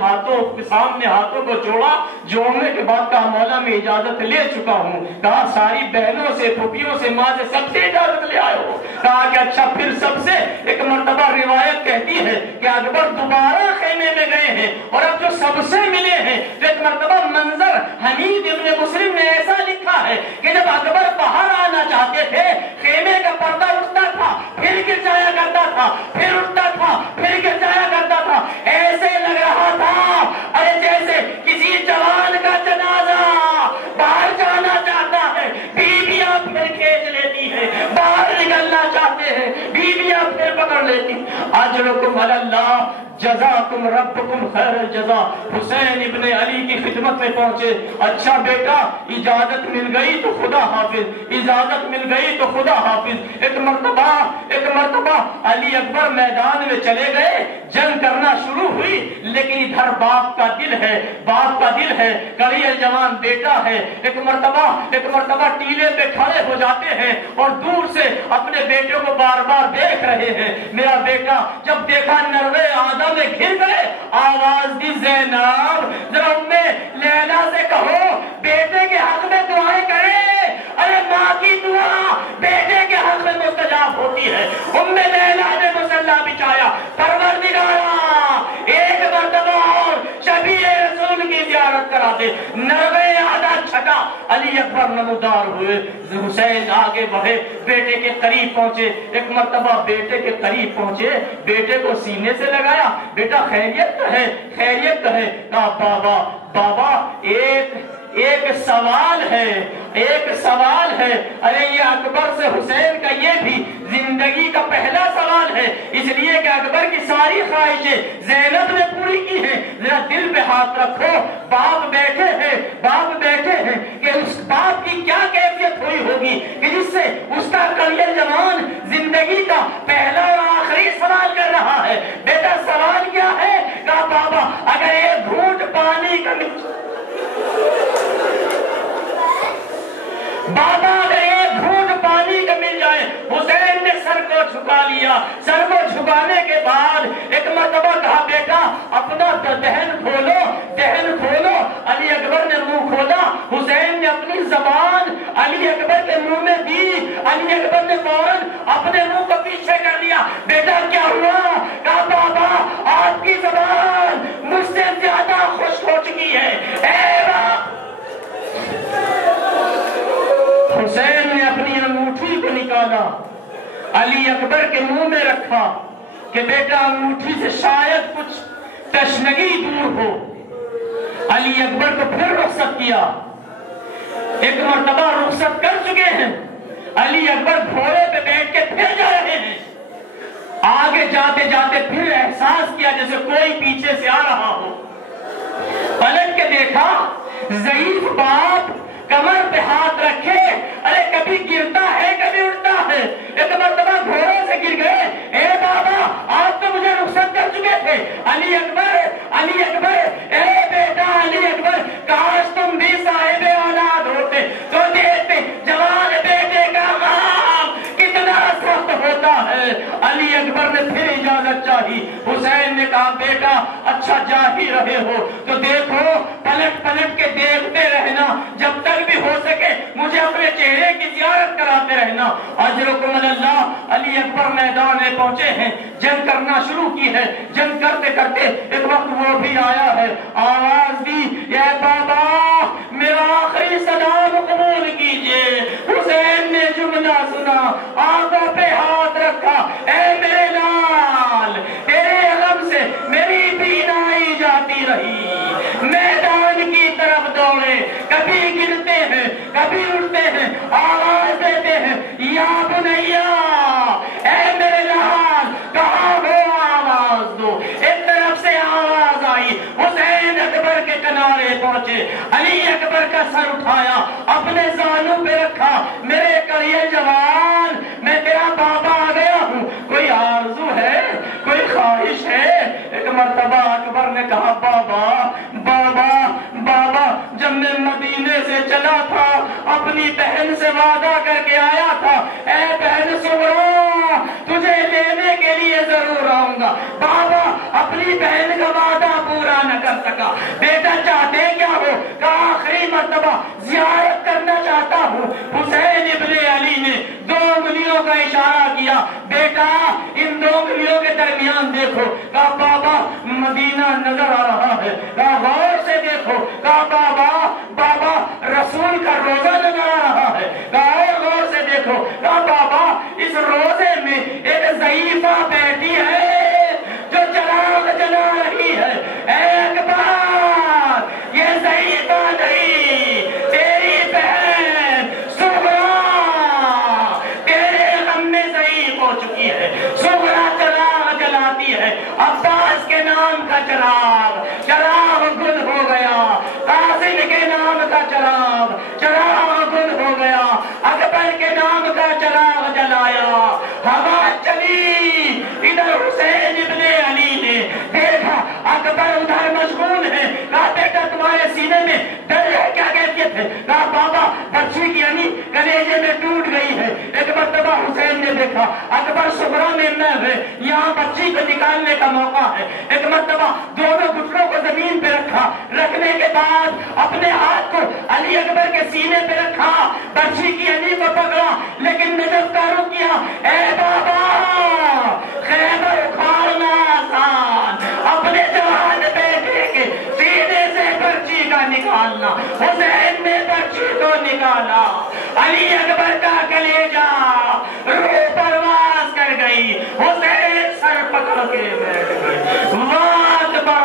سامنے ہاتھوں کو جوڑا، جوڑنے کے بعد کہا مولا میں اجازت لے چکا ہوں، کہا ساری بہنوں سے پھوپھیوں سے ماں سے سب سے اجازت لے آئے ہو، کہا کہ اچھا پھر سب سے۔ ایک مرتبہ روایت کہتی ہے کہ اکبر دوبارہ خیمے میں گئے ہیں اور اب جو سب سے ملے ہیں تو ایک مرتبہ منظر حمید ابن مسلم نے ایسا لکھا ہے کہ جب اکبر باہر آنا چاہتے تھے خیمے کا پردہ اٹھتا تھا پھر گر جایا کرتا تھا، پھر اٹھتا تھا پھر گر جایا کرتا تھا، ایسے لگ رہا تھا ارے جیسے کسی جوان کا جنازہ باہر جانا چاہتا ہے، بیویاں پھر کھینچ لیتی ہے، باہر نکلنا چاہتے ہیں بیویاں پھر پکڑ لیتی۔ اجرکم علی اللہ جزاکم ربکم خیر الجزا۔ حسین ابن علی کی خدمت میں پہنچے، اچھا بیٹا اجازت مل گئی تو خدا حافظ، اجازت مل گئی تو خدا حافظ۔ ایک مرتبہ علی اکبر میدان میں چلے گئے، جنگ کرنا شروع ہوئی، لیکن ادھر باپ کا دل ہے، کڑی جوان بیٹا ہے۔ ایک مرتبہ ٹیلے پہ کھڑے ہو جاتے ہیں اور دور سے اپنے بیٹے کو بار بار دیکھ رہے ہیں، میرا بیٹا۔ جب دیکھا نروے آدھا میں گھر گئے، آواز دی زینب ذرا امی لیلا سے کہو بیٹے کے حق میں دعائیں کرے، ارے ماں کی دعا بیٹے کے حق میں مستجاب ہوتی ہے۔ ام لیلا نے مصلی بچھایا، پروردگارا ایک مرتبہ اور شفیع رسول کی زیارت کرا دے۔ نروے آدھا چھٹا، علی اکبر نمودار ہوئے، حسین آگے بڑھے، بیٹے کے قریب پہنچے، ایک مرتبہ بیٹے کے قریب پہنچے، بیٹے کو سینے سے لگایا، بیٹا خیریت تو ہے، خیریت تو ہے، کہا بابا ایک سوال ہے، ارے یہ اکبر سے حسین کا یہ بھی زندگی کا پہلا سوال ہے، اس لیے کہ اکبر کی ساری خواہشیں زینب نے پوری کی ہیں، ذرا دل پہ ہاتھ رکھو، باپ بیٹھے ہیں کہ اس باپ کی کیا کیفیت ہوئی ہوگی کہ جس سے اس کا کڑیل جوان زندگی کا پہلا اور آخری سوال کر رہا ہے۔ بیٹا سوال کیا ہے؟ کہا بابا اگر ایک گھونٹ پانی کا مل جائے۔ حسین نے سر کو جھکا لیا، سر کو جھکانے کے بعد ایک مرتبہ کہا بیٹا اپنا دہن کھولو۔ علی اکبر نے منہ کھولا، حسین نے اپنی زبان علی اکبر کے منہ میں دی، علی اکبر نے فوراً اپنے منہ کو پیچھے کر لیا۔ بیٹا کیا ہوا؟ کہا بابا آپ کی زبان مجھ سے زیادہ خشک ہو چکی ہے۔ اے باپ! حسین نے اپنی انگوٹھی کو نکالا، علی اکبر کے منہ میں رکھا کہ بیٹا انگوٹھی سے شاید کچھ تشنگی دور ہو۔ علی اکبر کو پھر رخصت کیا، ایک مرتبہ رخصت کر چکے ہیں، علی اکبر گھوڑے پہ بیٹھ کے پھر جا رہے ہیں۔ آگے جاتے جاتے پھر احساس کیا جیسے کوئی پیچھے سے آ رہا ہو، پلٹ کے دیکھا ضعیف باپ کمر پہ ہاتھ رکھے، ارے کبھی گرتا ہے کبھی اٹھتا ہے، ایک مرتبہ گھوڑے سے گر گئے۔ اے بابا آپ تو مجھے رخصت کر چکے تھے۔ علی اکبر اے بیٹا علی اکبر، کاش تم بھی صاحب اولاد ہوتے تو دیکھتے جوان بیٹے کا غم کتنا سخت ہوتا ہے۔ علی اکبر نے پھر اجازت چاہی، حسین نے کہا بیٹا اچھا جا ہی رہے ہو تو دیکھو، پلٹ کے دیکھتے رہنا، جب تک بھی ہو سکے مجھے اپنے چہرے کی زیارت کراتے رہنا۔ اجرکم اللہ۔ علی اکبر میدان میں پہنچے ہیں، جنگ کرنا شروع کی ہے، جنگ کرتے کرتے ایک وقت وہ بھی آیا ہے، آواز دی اے بابا میرا آخری سلام قبول کیجئے۔ حسین نے جملہ سنا، آنکھوں پہ ہاتھ رکھا، اے میرے لال پہنچے، علی اکبر کا سر اٹھایا، اپنے زانوں پہ رکھا، میرے کڑیے جوان، میں تیرا بابا آ گیا ہوں، کوئی آرزو ہے، کوئی خواہش ہے؟ ایک مرتبہ اکبر نے کہا بابا بابا بابا، جب میں مدینے سے چلا تھا اپنی بہن سے وعدہ کر کے آیا تھا، اے بہن سغرا تجھے لینے کے لیے ضرور آؤں گا۔ بابا اپنی بہن کا وعدہ پورا نہ کر سکا۔ بیٹا چاہتے کیا ہو؟ کہا آخری مرتبہ زیارت کرنا چاہتا ہوں۔ حسین ابن علی نے 2 انگلیوں کا اشارہ کیا، بیٹا ان 2 انگلیوں کے درمیان دیکھو۔ کہا بابا مدینہ نظر آ رہا ہے۔ کہا غور سے دیکھو۔ کہا بابا بابا رسول کا روزہ نظر آ رہا ہے۔ کہا غور سے دیکھو۔ کہا بابا اس روزے میں ایک ضعیفہ بیٹھی ہے جو چراغ جلا رہی ہے۔ اے اکبر یہ ضعیفہ نہیں، تیری بہن سغرا تیرے غم میں ضعیف ہو چکی ہے۔ سغرا چراغ جلاتی ہے، عباس کے نام کا چراغ گل ہو گیا، قاسم کے نام کا چراغ گل ہو گیا، اکبر کے نام کا چراغ جلایا، ہوا چلی، ادھر حسین ابن علی نے دیکھا اکبر ادھر مشغول ہے۔ کہا بیٹا تمہارے سینے میں ڈر ہے؟ کیا کیفیت ہے؟ کہا بابا بچی کی یعنی کلیجے میں ٹوٹ گئی ہے۔ ایک مرتبہ حسین نے دیکھا اکبر سغرا میں محو ہے، یہاں بچی کو نکالنے کا موقع ہے۔ ایک مرتبہ دونوں گھٹنوں کو زمین پہ رکھا، رکھنے کے بعد اپنے ہاتھ کو علی اکبر کے سینے پہ رکھا، بچی کی علی کو پکڑا، لیکن نجف کا رخ کیا، اے بابا خیبر اکھاڑنا آسان، اپنے جوان بیٹے کے سینے سے برچی کا نکالنا۔ حسین نے برچی کو نکالا، علی اکبر کا کلیجہ روح پرواز کر گئی، حسین سر پکڑ کے بیٹھ گئے۔ واہ اکبر،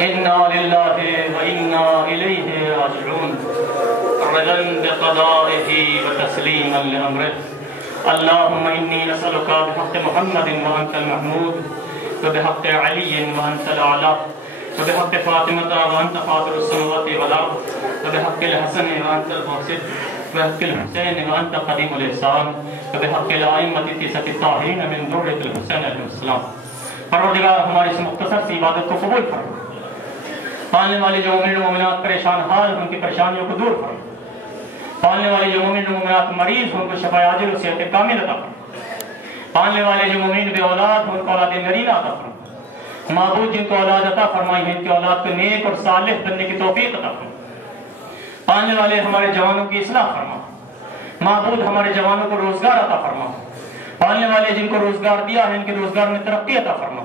انا للہ و انا الیہ راجعون، رضا بقضائہ و تسلیما لامرہ۔ اللہم انی نسألک بحق محمد وانت المحمود، وبحق علی وانت الاعلی، وبحق فاطمہ وانت فاطر السماوات والارض، وبحق الحسن وانت المحسن، وبحق الحسین وانت قدیم الاحسان، وبحق الائمۃ التسعۃ الطاہرین من ذریۃ الحسین علیہ السلام۔ پروردگار ہماری اس مختصر سی عبادت کو قبول فرما، پالنے والے جو مومن و مومنات پریشان حال ان کی پریشانیوں کو دور فرما، پالنے والے جو مومن و مومنات مریض ان کو شفا عاجل و صحت کامل عطا فرما، پالنے والے جو مومن بے اولاد ان کو اولاد نرینہ عطا فرما، معبود جن کو اولاد عطا فرمائی ہے ان کی اولاد کو نیک اور صالح بننے کی توفیق عطا فرما، پالنے والے ہمارے جوانوں کی اصلاح فرما، معبود ہمارے جوانوں کو روزگار عطا فرما، پالنے والے جن کو روزگار دیا ہے ان کے روزگار میں ترقی عطا فرما۔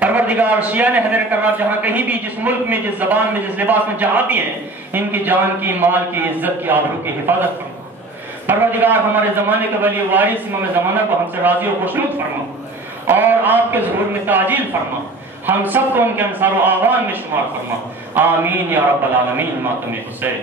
پروردگار شیعہ حیدر کرار جہاں کہیں بھی جس ملک میں جس زبان میں جس لباس میں جہاں بھی ہیں ان کی جان کی مال کی عزت کی آبرو کی حفاظت فرما۔ پروردگار ہمارے زمانے کے ولی وارث امام زمانہ کو ہم سے راضی و خوشنود فرما اور آپ کے ظہور میں تعجیل فرما، ہم سب کو ان کے انصار و اعوان میں شمار فرما، آمین یا رب العالمین۔ ماتم حسین۔